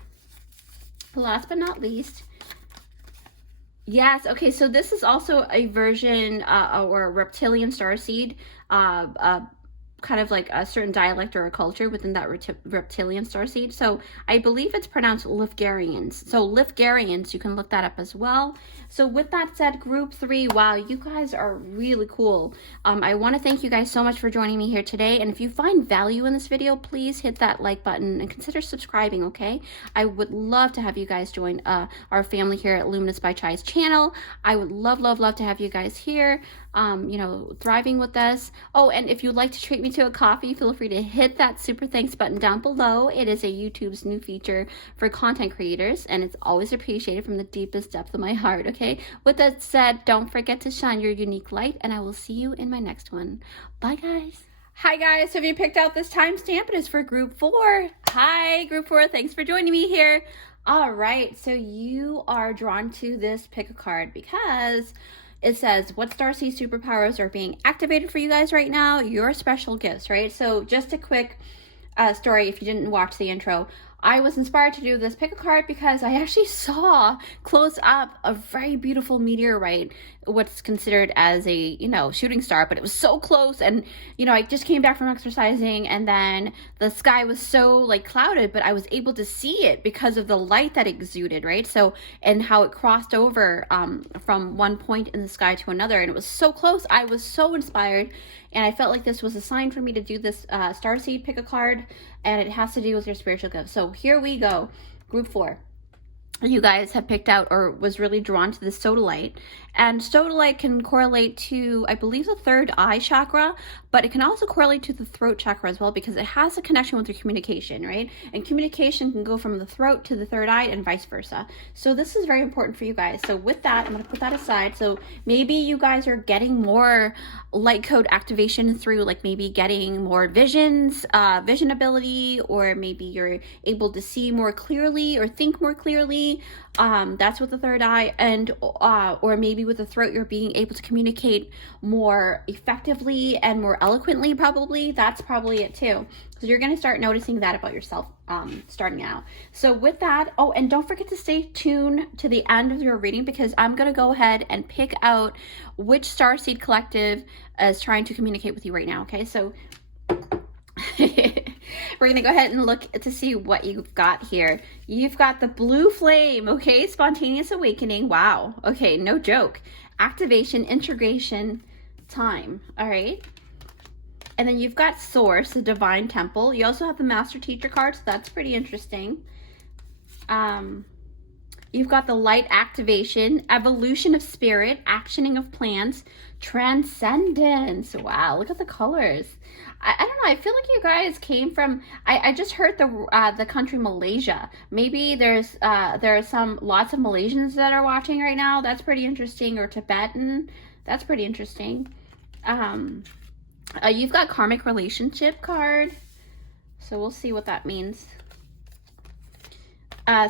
last but not least, Yes. Okay. So this is also a version or a reptilian starseed, kind of like a certain dialect or a culture within that reptilian starseed. So I believe it's pronounced Lifgarians. So Lifgarians, you can look that up as well. So with that said, group 3, wow, you guys are really cool. I want to thank you guys so much for joining me here today. And if you find value in this video, please hit that like button and consider subscribing, okay? I would love to have you guys join our family here at Luminous by Chai's channel. I would love, love, love to have you guys here, you know, thriving with us. Oh, and if you'd like to treat me to a coffee, feel free to hit that super thanks button down below. It is a YouTube's new feature for content creators, and it's always appreciated from the deepest depth of my heart, okay? With that said, don't forget to shine your unique light, and I will see you in my next one. Bye, guys. Hi guys, so if you picked out this timestamp, it is for group 4. Hi group 4, thanks for joining me here. All right, so you are drawn to this pick a card because it says what starseed superpowers are being activated for you guys right now, your special gifts, right? So just a quick story if you didn't watch the intro. I was inspired to do this pick a card because I actually saw close up a very beautiful meteorite, what's considered as a, you know, shooting star, but it was so close. And, you know, I just came back from exercising and then the sky was so like clouded, but I was able to see it because of the light that exuded, right? So, and how it crossed over from one point in the sky to another. And it was so close. I was so inspired. And I felt like this was a sign for me to do this starseed pick a card, and it has to do with your spiritual gifts. So here we go, group 4. You guys have picked out or was really drawn to the sodalite, and sodalite can correlate to, I believe, the third eye chakra, but it can also correlate to the throat chakra as well because it has a connection with your communication, right? And communication can go from the throat to the third eye and vice versa. So this is very important for you guys. So with that, I'm going to put that aside. So maybe you guys are getting more light code activation through like maybe getting more visions, vision ability, or maybe you're able to see more clearly or think more clearly. That's with the third eye, and or maybe with the throat you're being able to communicate more effectively and more eloquently. Probably that's probably it too. So you're going to start noticing that about yourself starting out. So with that, oh, and don't forget to stay tuned to the end of your reading because I'm going to go ahead and pick out which Starseed collective is trying to communicate with you right now. Okay, so we're going to go ahead and look to see what you've got here. You've got the blue flame, okay? Spontaneous awakening. Wow. Okay, no joke. Activation, integration, time. All right. And then you've got source, the divine temple. You also have the master teacher card, so that's pretty interesting. You've got the light activation, evolution of spirit, actioning of plants, transcendence. Wow, look at the colors. I don't know. I feel like you guys came from. I just heard the country Malaysia. Maybe there are lots of Malaysians that are watching right now. That's pretty interesting. Or Tibetan. That's pretty interesting. You've got karmic relationship card. So we'll see what that means.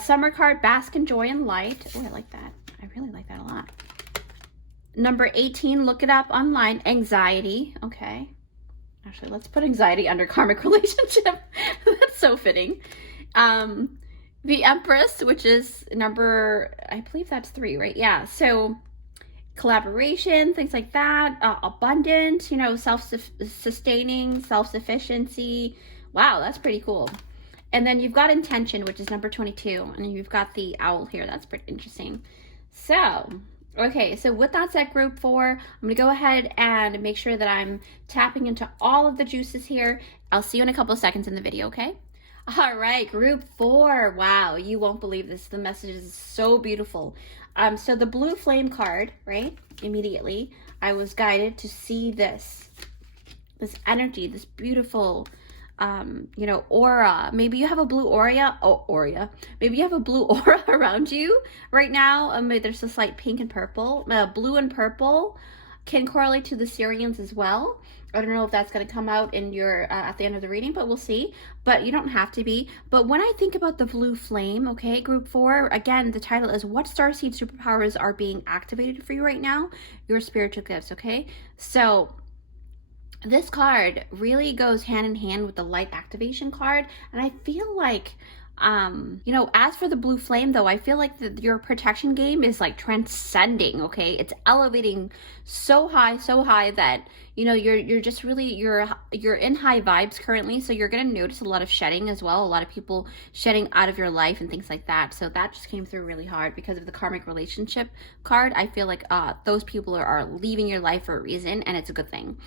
Summer card, bask in joy and light. Oh, I like that. I really like that a lot. Number 18, look it up online. Anxiety. Okay. Actually, let's put anxiety under karmic relationship. That's so fitting. The Empress, which is number, I believe that's 3, right? Yeah. So collaboration, things like that. Abundant, you know, self-sustaining, self-sufficiency. Wow, that's pretty cool. And then you've got intention, which is number 22. And you've got the owl here. That's pretty interesting. So, okay. So with that said, group 4, I'm going to go ahead and make sure that I'm tapping into all of the juices here. I'll see you in a couple of seconds in the video, okay? All right, group 4. Wow, you won't believe this. The message is so beautiful. So the blue flame card, right? Immediately, I was guided to see this energy, this beautiful, you know, aura. Maybe you have a blue aura. Oh, aura. Maybe you have a blue aura around you right now. There's a slight pink and purple. Blue and purple can correlate to the Syrians as well. I don't know if that's going to come out in your at the end of the reading, but we'll see. But you don't have to be. But when I think about the blue flame, okay, group 4, again, the title is what starseed superpowers are being activated for you right now? Your spiritual gifts, okay? So this card really goes hand in hand with the light activation card, and I feel like You know, as for the blue flame though, I feel like your protection game is like transcending, okay? It's elevating so high that, you know, you're just really, you're in high vibes currently, so you're gonna notice a lot of shedding as well, a lot of people shedding out of your life and things like that. So that just came through really hard because of the karmic relationship card. I feel like those people are leaving your life for a reason, and it's a good thing.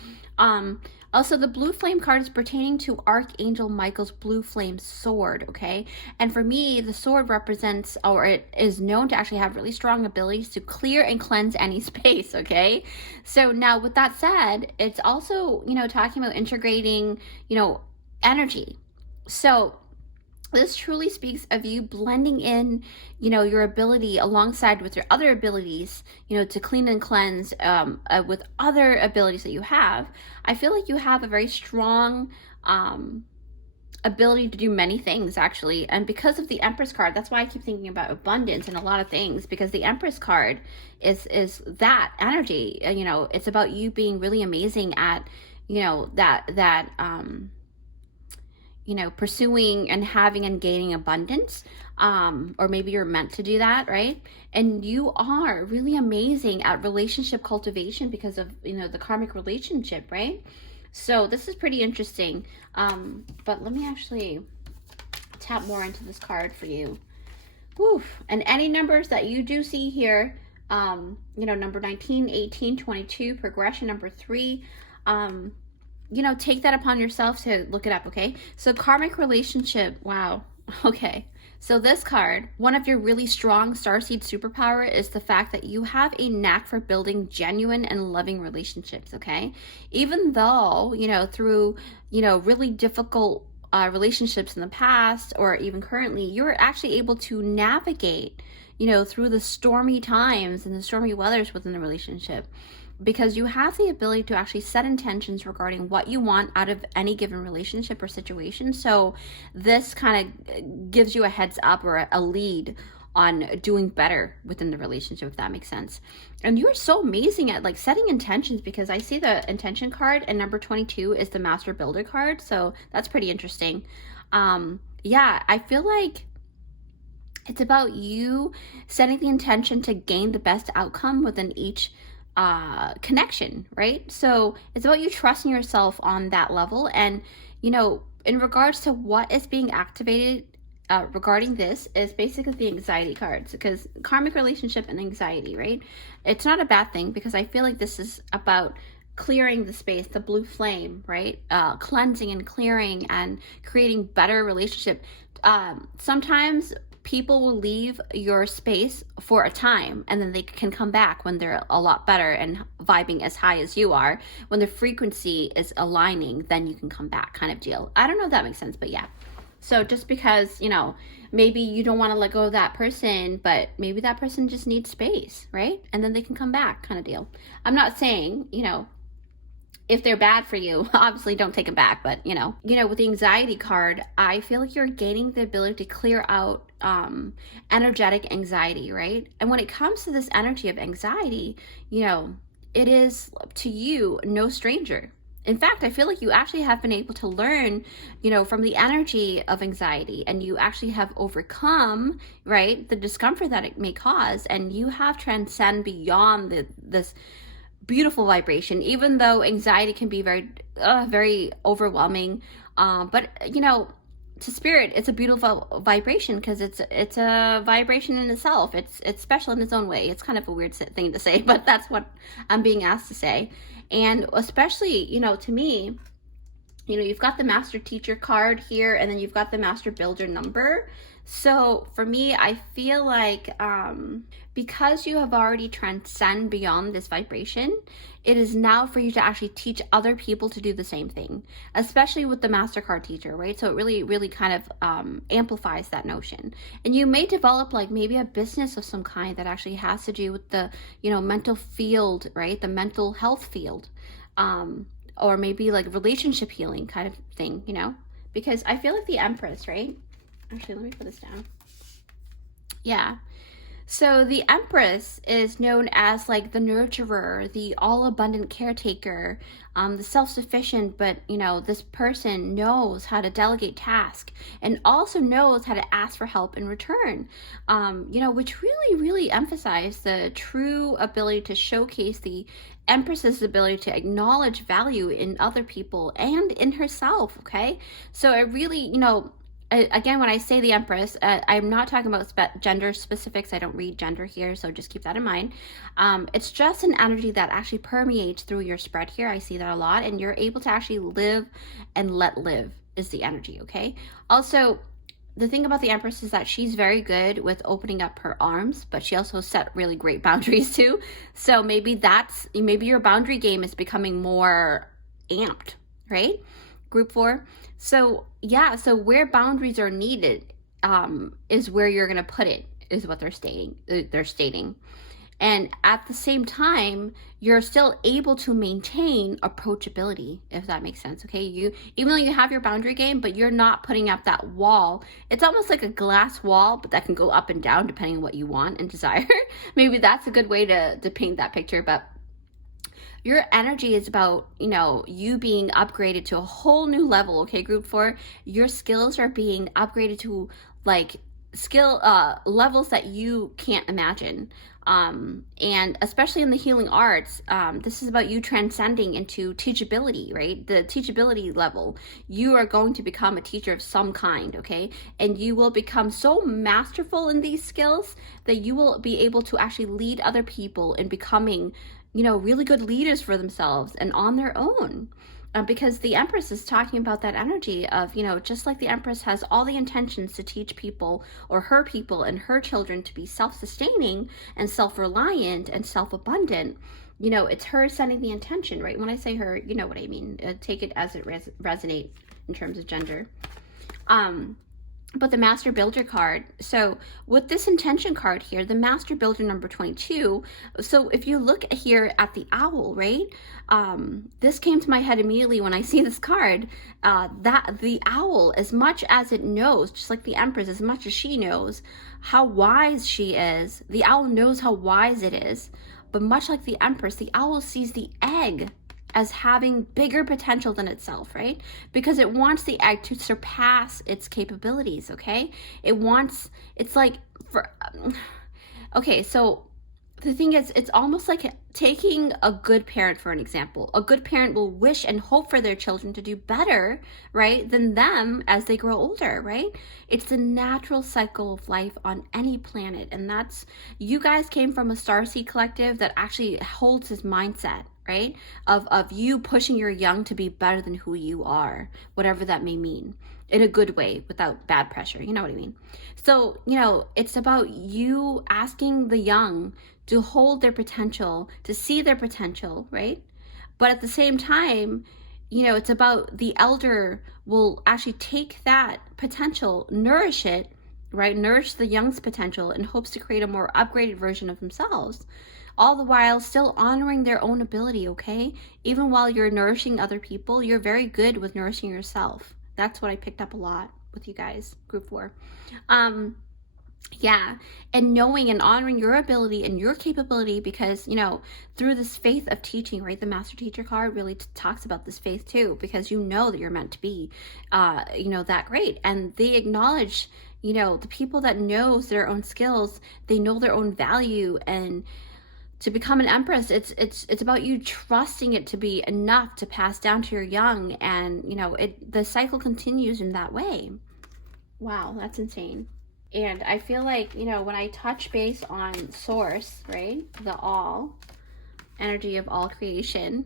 Also, the blue flame card is pertaining to Archangel Michael's blue flame sword, okay? And for me, the sword represents, or it is known to actually have really strong abilities to clear and cleanse any space, okay? So now with that said, it's also, you know, talking about integrating, you know, energy. So this truly speaks of you blending in, you know, your ability alongside with your other abilities, you know, to clean and cleanse with other abilities that you have. I feel like you have a very strong ability to do many things, actually. And because of the Empress card, that's why I keep thinking about abundance and a lot of things, because the Empress card is that energy. You know, it's about you being really amazing at, you know, you know, pursuing and having and gaining abundance, or maybe you're meant to do that, right? And you are really amazing at relationship cultivation because of, you know, the karmic relationship, right? So this is pretty interesting. But let me actually tap more into this card for you. Woo. And any numbers that you do see here, you know, number 19, 18, 22, progression number 3, you know, take that upon yourself to look it up, okay? So karmic relationship, wow, okay. So this card, one of your really strong starseed superpower is the fact that you have a knack for building genuine and loving relationships, okay? Even though, you know, through, you know, really difficult relationships in the past or even currently, you're actually able to navigate, you know, through the stormy times and the stormy weathers within the relationship, because you have the ability to actually set intentions regarding what you want out of any given relationship or situation. So this kind of gives you a heads up or a lead on doing better within the relationship, if that makes sense. And you're so amazing at like setting intentions, because I see the intention card, and number 22 is the master builder card. So that's pretty interesting. Yeah, I feel like it's about you setting the intention to gain the best outcome within each connection, right? So it's about you trusting yourself on that level. And, you know, in regards to what is being activated regarding this is basically the anxiety cards, because karmic relationship and anxiety, right? It's not a bad thing, because I feel like this is about clearing the space, the blue flame, right? Cleansing and clearing and creating better relationship. Sometimes people will leave your space for a time, and then they can come back when they're a lot better and vibing as high as you are. When the frequency is aligning, then you can come back, kind of deal. I don't know if that makes sense, but yeah. So just because, you know, maybe you don't want to let go of that person, but maybe that person just needs space, right? And then they can come back, kind of deal. I'm not saying, you know, if they're bad for you, obviously don't take them back. But, you know, with the anxiety card, I feel like you're gaining the ability to clear out energetic anxiety, right? And when it comes to this energy of anxiety, you know, it is to you no stranger. In fact, I feel like you actually have been able to learn, you know, from the energy of anxiety, and you actually have overcome, right, the discomfort that it may cause, and you have transcended beyond this beautiful vibration, even though anxiety can be very overwhelming. But, you know, to spirit, it's a beautiful vibration, because it's a vibration in itself. It's special in its own way. It's kind of a weird thing to say, but that's what I'm being asked to say. And especially, you know, to me, you know, you've got the master teacher card here, and then you've got the master builder number. So for me, I feel like because you have already transcended beyond this vibration, it is now for you to actually teach other people to do the same thing, especially with the MasterCard teacher, right? So it really kind of amplifies that notion. And you may develop like maybe a business of some kind that actually has to do with the, you know, mental field, right? The mental health field, or maybe like relationship healing kind of thing, you know? Because I feel like the Empress, right? Actually, let me put this down. Yeah. So the Empress is known as like the nurturer, the all-abundant caretaker, the self-sufficient, but this person knows how to delegate tasks and also knows how to ask for help in return, which really, really emphasize the true ability to showcase the Empress's ability to acknowledge value in other people and in herself, okay? So it really, again, when I say the Empress, I'm not talking about gender specifics. I don't read gender here, so just keep that in mind. It's just an energy that actually permeates through your spread here. I see that a lot, and you're able to actually live and let live is the energy, okay? Also, the thing about the Empress is that she's very good with opening up her arms, but she also set really great boundaries too. So maybe your boundary game is becoming more amped, right? Group 4. So yeah, so where boundaries are needed is where you're going to put it, is what they're stating. And at the same time, you're still able to maintain approachability, if that makes sense, okay? Even though you have your boundary game, but you're not putting up that wall. It's almost like a glass wall, but that can go up and down depending on what you want and desire. Maybe that's a good way to paint that picture, but your energy is about, you being upgraded to a whole new level, okay, group 4? Your skills are being upgraded to like skill levels that you can't imagine. And especially in the healing arts, this is about you transcending into teachability, right? The teachability level. You are going to become a teacher of some kind, okay? And you will become so masterful in these skills that you will be able to actually lead other people in becoming, really good leaders for themselves and on their own. Because the Empress is talking about that energy of, just like the Empress has all the intentions to teach people or her people and her children to be self-sustaining and self-reliant and self-abundant, it's her setting the intention, right? When I say her, you know what I mean. Take it as it resonate in terms of gender. But the Master Builder card, so with this intention card here, the Master Builder number 22, so if you look here at the owl, right, this came to my head immediately when I see this card, that the owl, as much as it knows, just like the Empress, as much as she knows how wise she is, the owl knows how wise it is, but much like the Empress, the owl sees the egg as having bigger potential than itself, right? Because it wants the egg to surpass its capabilities, okay? Okay, so the thing is, it's almost like taking a good parent for an example. A good parent will wish and hope for their children to do better, right, than them as they grow older, right? It's the natural cycle of life on any planet. And you guys came from a Starseed collective that actually holds this mindset, right? Of you pushing your young to be better than who you are, whatever that may mean, in a good way, without bad pressure. You know what I mean? So, it's about you asking the young to hold their potential, to see their potential, right? But at the same time, it's about the elder will actually take that potential, nourish it, right? Nourish the young's potential in hopes to create a more upgraded version of themselves, all the while still honoring their own ability, okay? Even while you're nourishing other people, you're very good with nourishing yourself. That's what I picked up a lot with you guys, group 4. Yeah, and knowing and honoring your ability and your capability, because through this faith of teaching, right, the Master Teacher card really talks about this faith too, because that you're meant to be that great. And they acknowledge the people that knows their own skills, they know their own value. And to become an Empress, it's about you trusting it to be enough to pass down to your young, and the cycle continues in that way. Wow, that's insane. And I feel like, when I touch base on source, right, the all, energy of all creation,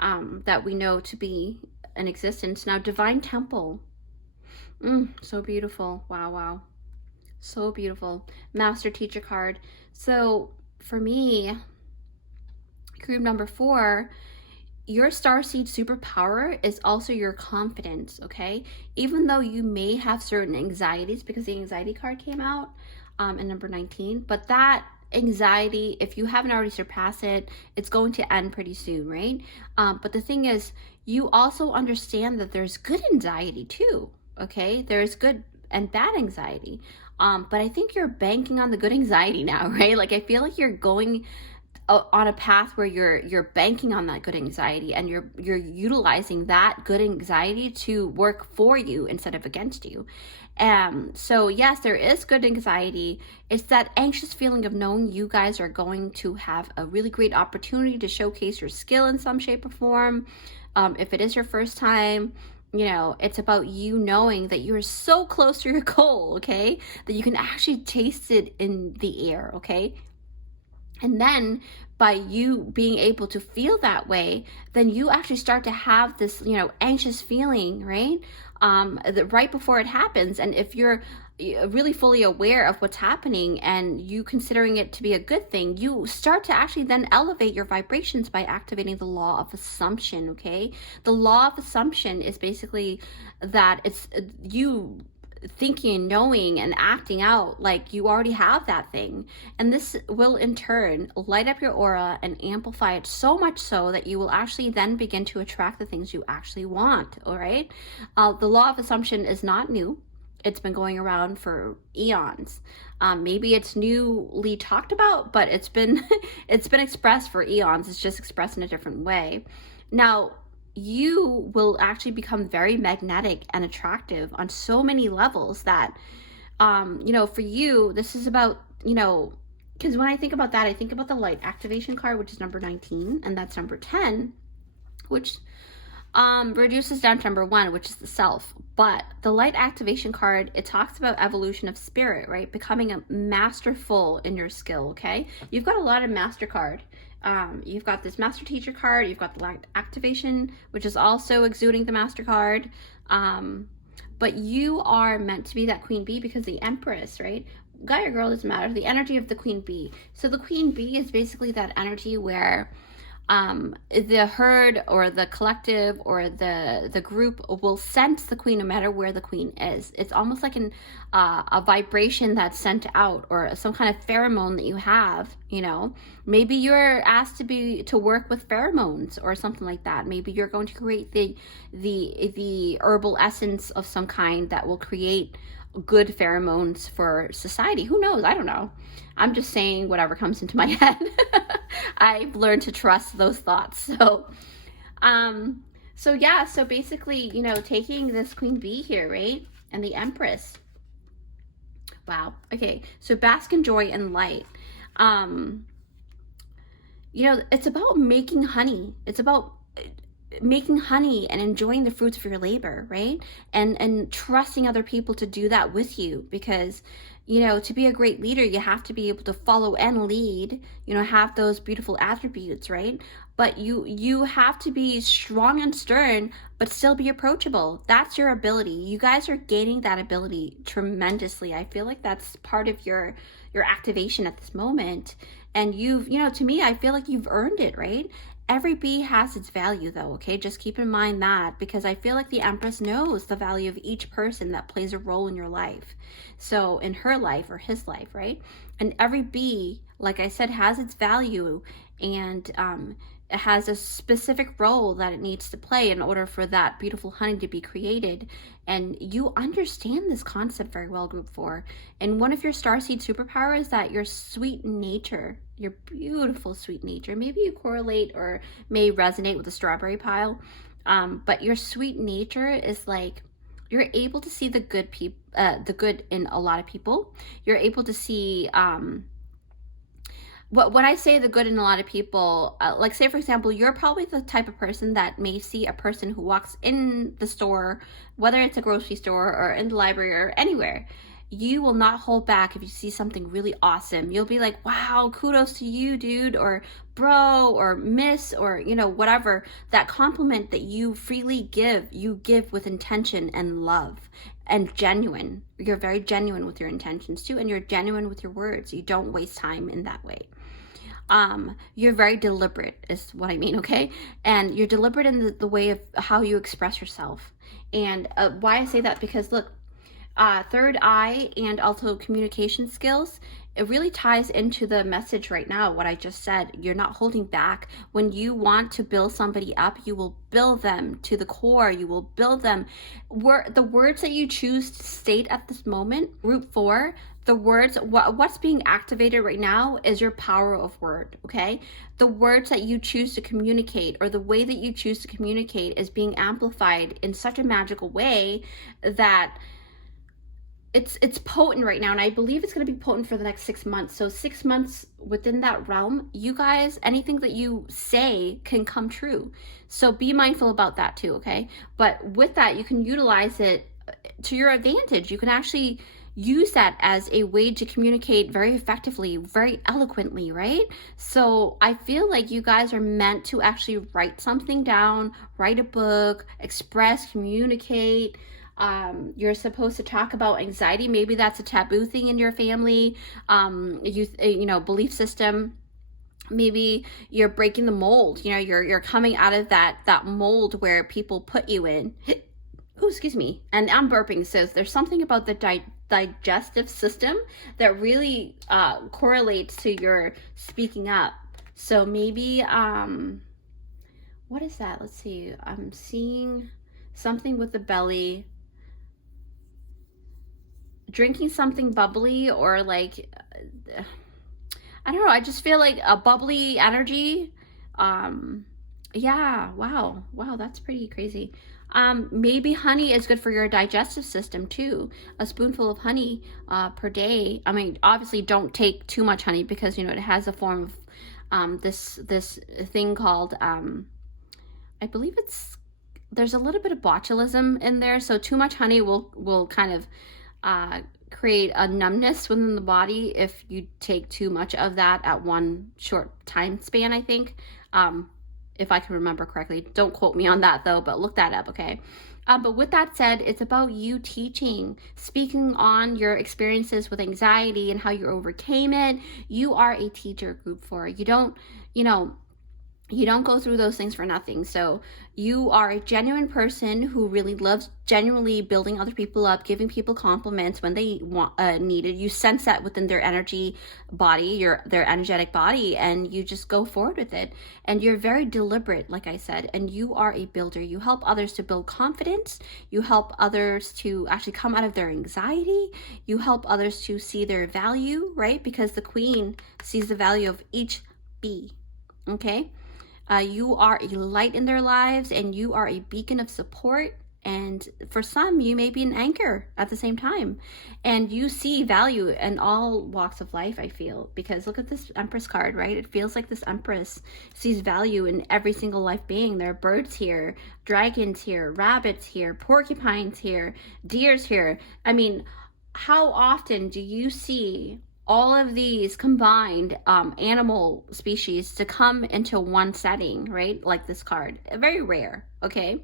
that we know to be an existence. Now, Divine Temple. So beautiful. Wow. So beautiful. Master Teacher card. So for me, group number 4, your Starseed superpower is also your confidence, okay? Even though you may have certain anxieties, because the anxiety card came out in number 19, but that anxiety, if you haven't already surpassed it, it's going to end pretty soon, right? But the thing is, you also understand that there's good anxiety too, okay? There's good and bad anxiety. But I think you're banking on the good anxiety now, right? Like I feel like you're going on a path where you're banking on that good anxiety, and you're utilizing that good anxiety to work for you instead of against you. So yes, there is good anxiety. It's that anxious feeling of knowing you guys are going to have a really great opportunity to showcase your skill in some shape or form. If it is your first time, it's about you knowing that you're so close to your goal, okay, that you can actually taste it in the air, okay. And then by you being able to feel that way, then you actually start to have this, anxious feeling, right? Right before it happens. And if you're really fully aware of what's happening and you considering it to be a good thing, you start to actually then elevate your vibrations by activating the law of assumption, okay? The law of assumption is basically that it's you thinking, knowing, and acting out like you already have that thing. And this will in turn light up your aura and amplify it so much so that you will actually then begin to attract the things you actually want, all right? The law of assumption is not new. It's been going around for eons. Maybe it's newly talked about, but it's been it's been expressed for eons. It's just expressed in a different way. Now, you will actually become very magnetic and attractive on so many levels that, for you, this is about, because when I think about that, I think about the light activation card, which is number 19, and that's number 10, which reduces down to number 1, which is the self. But the light activation card, it talks about evolution of spirit, right? Becoming a masterful in your skill, okay? You've got a lot of master card. You've got this master teacher card. You've got the light activation, which is also exuding the master card. But you are meant to be that queen bee because the empress, right? Guy or girl doesn't matter. The energy of the queen bee. So the queen bee is basically that energy where the herd or the collective or the group will sense the queen no matter where the queen is. It's almost like a vibration that's sent out, or some kind of pheromone that you have. Maybe you're asked to work with pheromones or something like that. Maybe you're going to create the herbal essence of some kind that will create good pheromones for society. Who knows? I don't know. I'm just saying whatever comes into my head. I've learned to trust those thoughts. So basically, taking this queen bee here, right? And the empress. Wow. Okay. So bask in joy and light. It's about making honey. It's about making honey and enjoying the fruits of your labor, right? And trusting other people to do that with you, because to be a great leader, you have to be able to follow and lead, have those beautiful attributes, right? But you have to be strong and stern, but still be approachable. That's your ability. You guys are gaining that ability tremendously. I feel like that's part of your activation at this moment. And you've, to me, I feel like you've earned it, right? Every bee has its value though, okay? Just keep in mind that, because I feel like the Empress knows the value of each person that plays a role in your life. So in her life or his life, right? And every bee, like I said, has its value, and it has a specific role that it needs to play in order for that beautiful honey to be created. And you understand this concept very well, Group 4. And one of your starseed superpowers is that your sweet nature, your beautiful sweet nature, maybe you correlate or may resonate with the strawberry pile, but your sweet nature is like, you're able to see the good in a lot of people. You're able to see when I say the good in a lot of people, like say for example, you're probably the type of person that may see a person who walks in the store, whether it's a grocery store or in the library or anywhere. You will not hold back if you see something really awesome. You'll be like, wow, kudos to you, dude, or bro, or miss, or whatever. That compliment that you freely give, you give with intention and love and genuine. You're very genuine with your intentions too, and you're genuine with your words. You don't waste time in that way. You're very deliberate is what I mean, okay? And you're deliberate in the way of how you express yourself. And why I say that, because look, third eye and also communication skills it really ties into the message right now, what I just said. You're not holding back. When you want to build somebody up, you will build them to the core. You will build them. The words that you choose to state at this moment, group 4, the words, what's being activated right now is your power of word, okay? The words that you choose to communicate, or the way that you choose to communicate, is being amplified in such a magical way that it's potent right now, and I believe it's going to be potent for the next 6 months. So 6 months within that realm, you guys, anything that you say can come true. So be mindful about that too, okay? But with that, you can utilize it to your advantage. You can actually use that as a way to communicate very effectively, very eloquently, right? So I feel like you guys are meant to actually write something down, write a book, express, communicate. You're supposed to talk about anxiety. Maybe that's a taboo thing in your family, you know, belief system. Maybe you're breaking the mold. You know, you're coming out of that mold where people put you in. Oh, excuse me. And I'm burping, so there's something about the digestive system that really correlates to your speaking up. So maybe what is that? Let's see. I'm seeing something with the belly. Drinking something bubbly, or like, I don't know, I just feel like a bubbly energy. Yeah, wow, that's pretty crazy. Maybe honey is good for your digestive system too. A spoonful of honey per day. I mean, obviously don't take too much honey, because, you know, it has a form of this thing called, I believe there's a little bit of botulism in there, so too much honey will kind of create a numbness within the body if you take too much of that at one short time span, I think, if I can remember correctly. Don't quote me on that though, but look that up, okay? But with that said, it's about you teaching, speaking on your experiences with anxiety and how you overcame it. You are a teacher, group 4. You don't, you know, you don't go through those things for nothing. So you are a genuine person who really loves genuinely building other people up, giving people compliments when they want needed. You sense that within their energy body, their energetic body, and you just go forward with it. And you're very deliberate, like I said, and you are a builder. You help others to build confidence. You help others to actually come out of their anxiety. You help others to see their value, right? Because the queen sees the value of each bee, okay? You are a light in their lives, and you are a beacon of support. And for some, you may be an anchor at the same time. And you see value in all walks of life, I feel. Because look at this Empress card, right? It feels like this Empress sees value in every single life being. There are birds here, dragons here, rabbits here, porcupines here, deers here. I mean, how often do you see all of these combined animal species to come into one setting, right? Like this card, very rare, okay?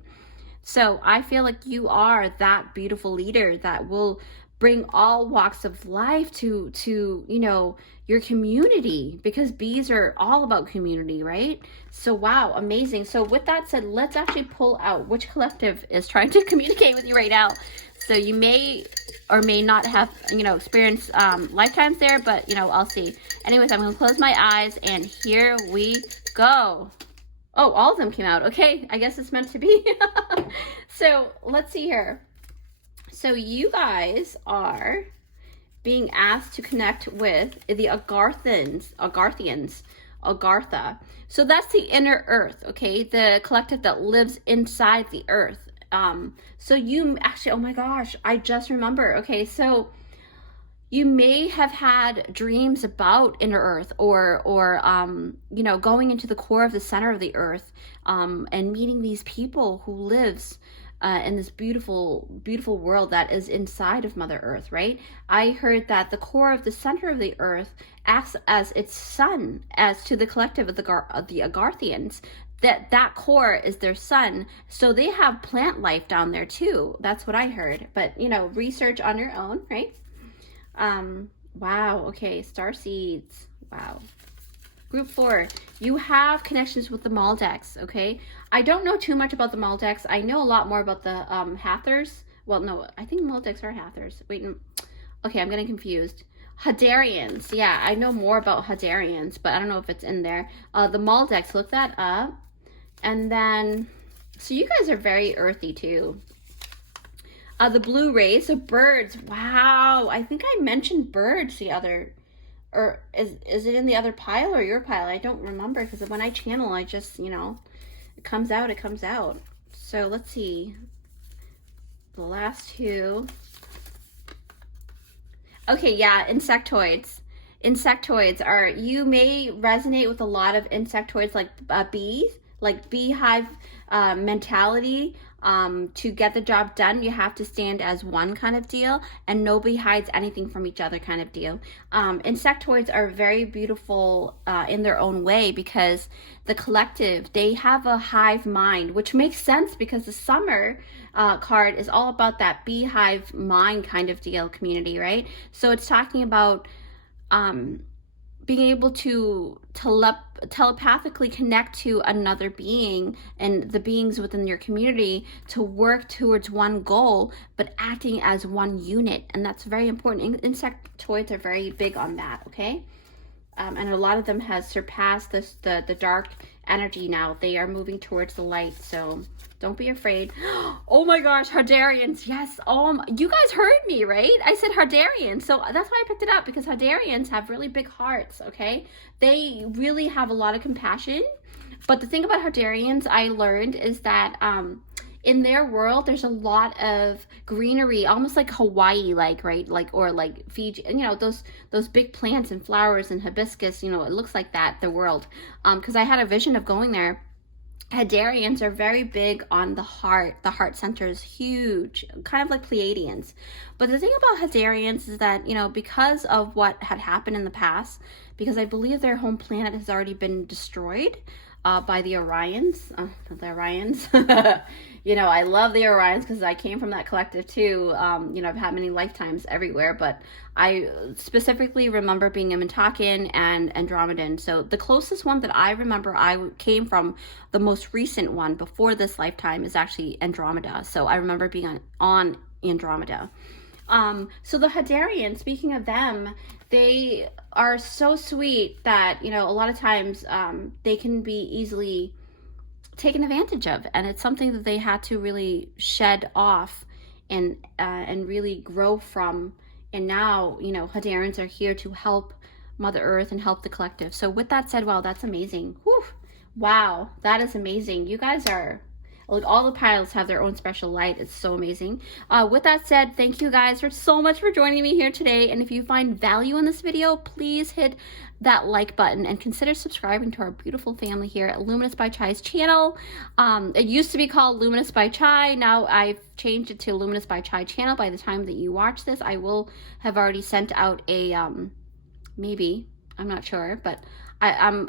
So I feel like you are that beautiful leader that will bring all walks of life to you know, your community, because bees are all about community, right? So wow, amazing. So with that said, let's actually pull out which collective is trying to communicate with you right now. So you may or may not have, you know, experienced lifetimes there, but, you know, I'll see. Anyways, I'm going to close my eyes, and here we go. Oh, all of them came out. Okay, I guess it's meant to be. So let's see here. So you guys are being asked to connect with the Agartha. So that's the inner earth, okay? The collective that lives inside the earth. So you actually, oh my gosh, I just remember. Okay, so you may have had dreams about inner earth, or you know, going into the core of the center of the earth, and meeting these people who lives in this beautiful world that is inside of Mother Earth, right? I heard that the core of the center of the earth acts as its sun, as to the collective of the Agarthians. That core is their sun, so they have plant life down there too. That's what I heard, but, you know, research on your own, right? Wow, okay, starseeds. Wow. Group 4, you have connections with the Maldex, okay? I don't know too much about the Maldex. I know a lot more about the Hathors. Well, no, I think Maldex are Hathors. Wait, okay, I'm getting confused. Hadarians. Yeah, I know more about Hadarians, but I don't know if it's in there. The Maldex, look that up. And then, so you guys are very earthy too. The blue rays, so birds. Wow, I think I mentioned birds the other, or is it in the other pile or your pile? I don't remember, because when I channel, I just, you know, it comes out, it comes out. So let's see. The last two. Okay, yeah, insectoids. Insectoids are, you may resonate with a lot of insectoids like bees, like beehive mentality. To get the job done, you have to stand as one kind of deal, and nobody hides anything from each other kind of deal. Insectoids are very beautiful in their own way, because the collective, they have a hive mind, which makes sense because the summer card is all about that beehive mind kind of deal community, right? So it's talking about being able to telepathically connect to another being and the beings within your community to work towards one goal, but acting as one unit. And that's very important. Insectoids are very big on that, okay? And a lot of them has surpassed the dark energy now. They are moving towards the light, so don't be afraid. Oh my gosh, Hadarians, yes. You guys heard me, right? I said Hadarians, so that's why I picked it up, because Hadarians have really big hearts, okay? They really have a lot of compassion. But the thing about Hadarians I learned is that in their world, there's a lot of greenery, almost like Hawaii, like, right? Like, or like Fiji, you know, those big plants and flowers and hibiscus, you know, it looks like that, the world. Because I had a vision of going there. Hadarians are very big on the heart. The heart center is huge, kind of like Pleiadians. But the thing about Hadarians is that, you know, because of what had happened in the past, because I believe their home planet has already been destroyed by the Orions. The Orions. You know, I love the Orions because I came from that collective too. You know, I've had many lifetimes everywhere, but I specifically remember being a Mintakan and Andromedan. So the closest one that I remember I came from, the most recent one before this lifetime, is actually Andromeda. So I remember being on Andromeda. So the Hadarians, speaking of them, they are so sweet that, you know, a lot of times they can be easily taken advantage of, and it's something that they had to really shed off and really grow from. And now, you know, Hadarians are here to help Mother Earth and help the collective. So with that said, wow, that's amazing. Whew. Wow, that is amazing. You guys are, like, all the piles have their own special light. It's so amazing. With that said, thank you guys so much for joining me here today. And if you find value in this video, please hit that like button and consider subscribing to our beautiful family here at Luminous by Chai's channel. It used to be called Luminous by Chai. Now I've changed it to Luminous by Chai channel. By the time that you watch this, I will have already sent out a, maybe, I'm not sure, but I'm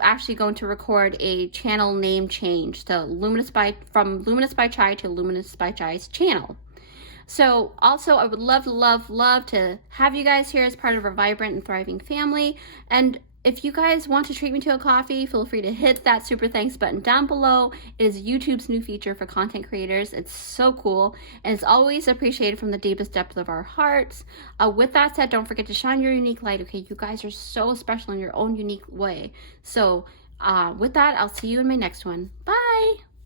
actually going to record a channel name change. So from Luminous by Chai to Luminous by Chai's channel. So also, I would love to have you guys here as part of our vibrant and thriving family. And if you guys want to treat me to a coffee, feel free to hit that super thanks button down below. It is YouTube's new feature for content creators. It's so cool, and it's always appreciated from the deepest depth of our hearts. With that said, don't forget to shine your unique light, okay? You guys are so special in your own unique way. So with that, I'll see you in my next one. Bye!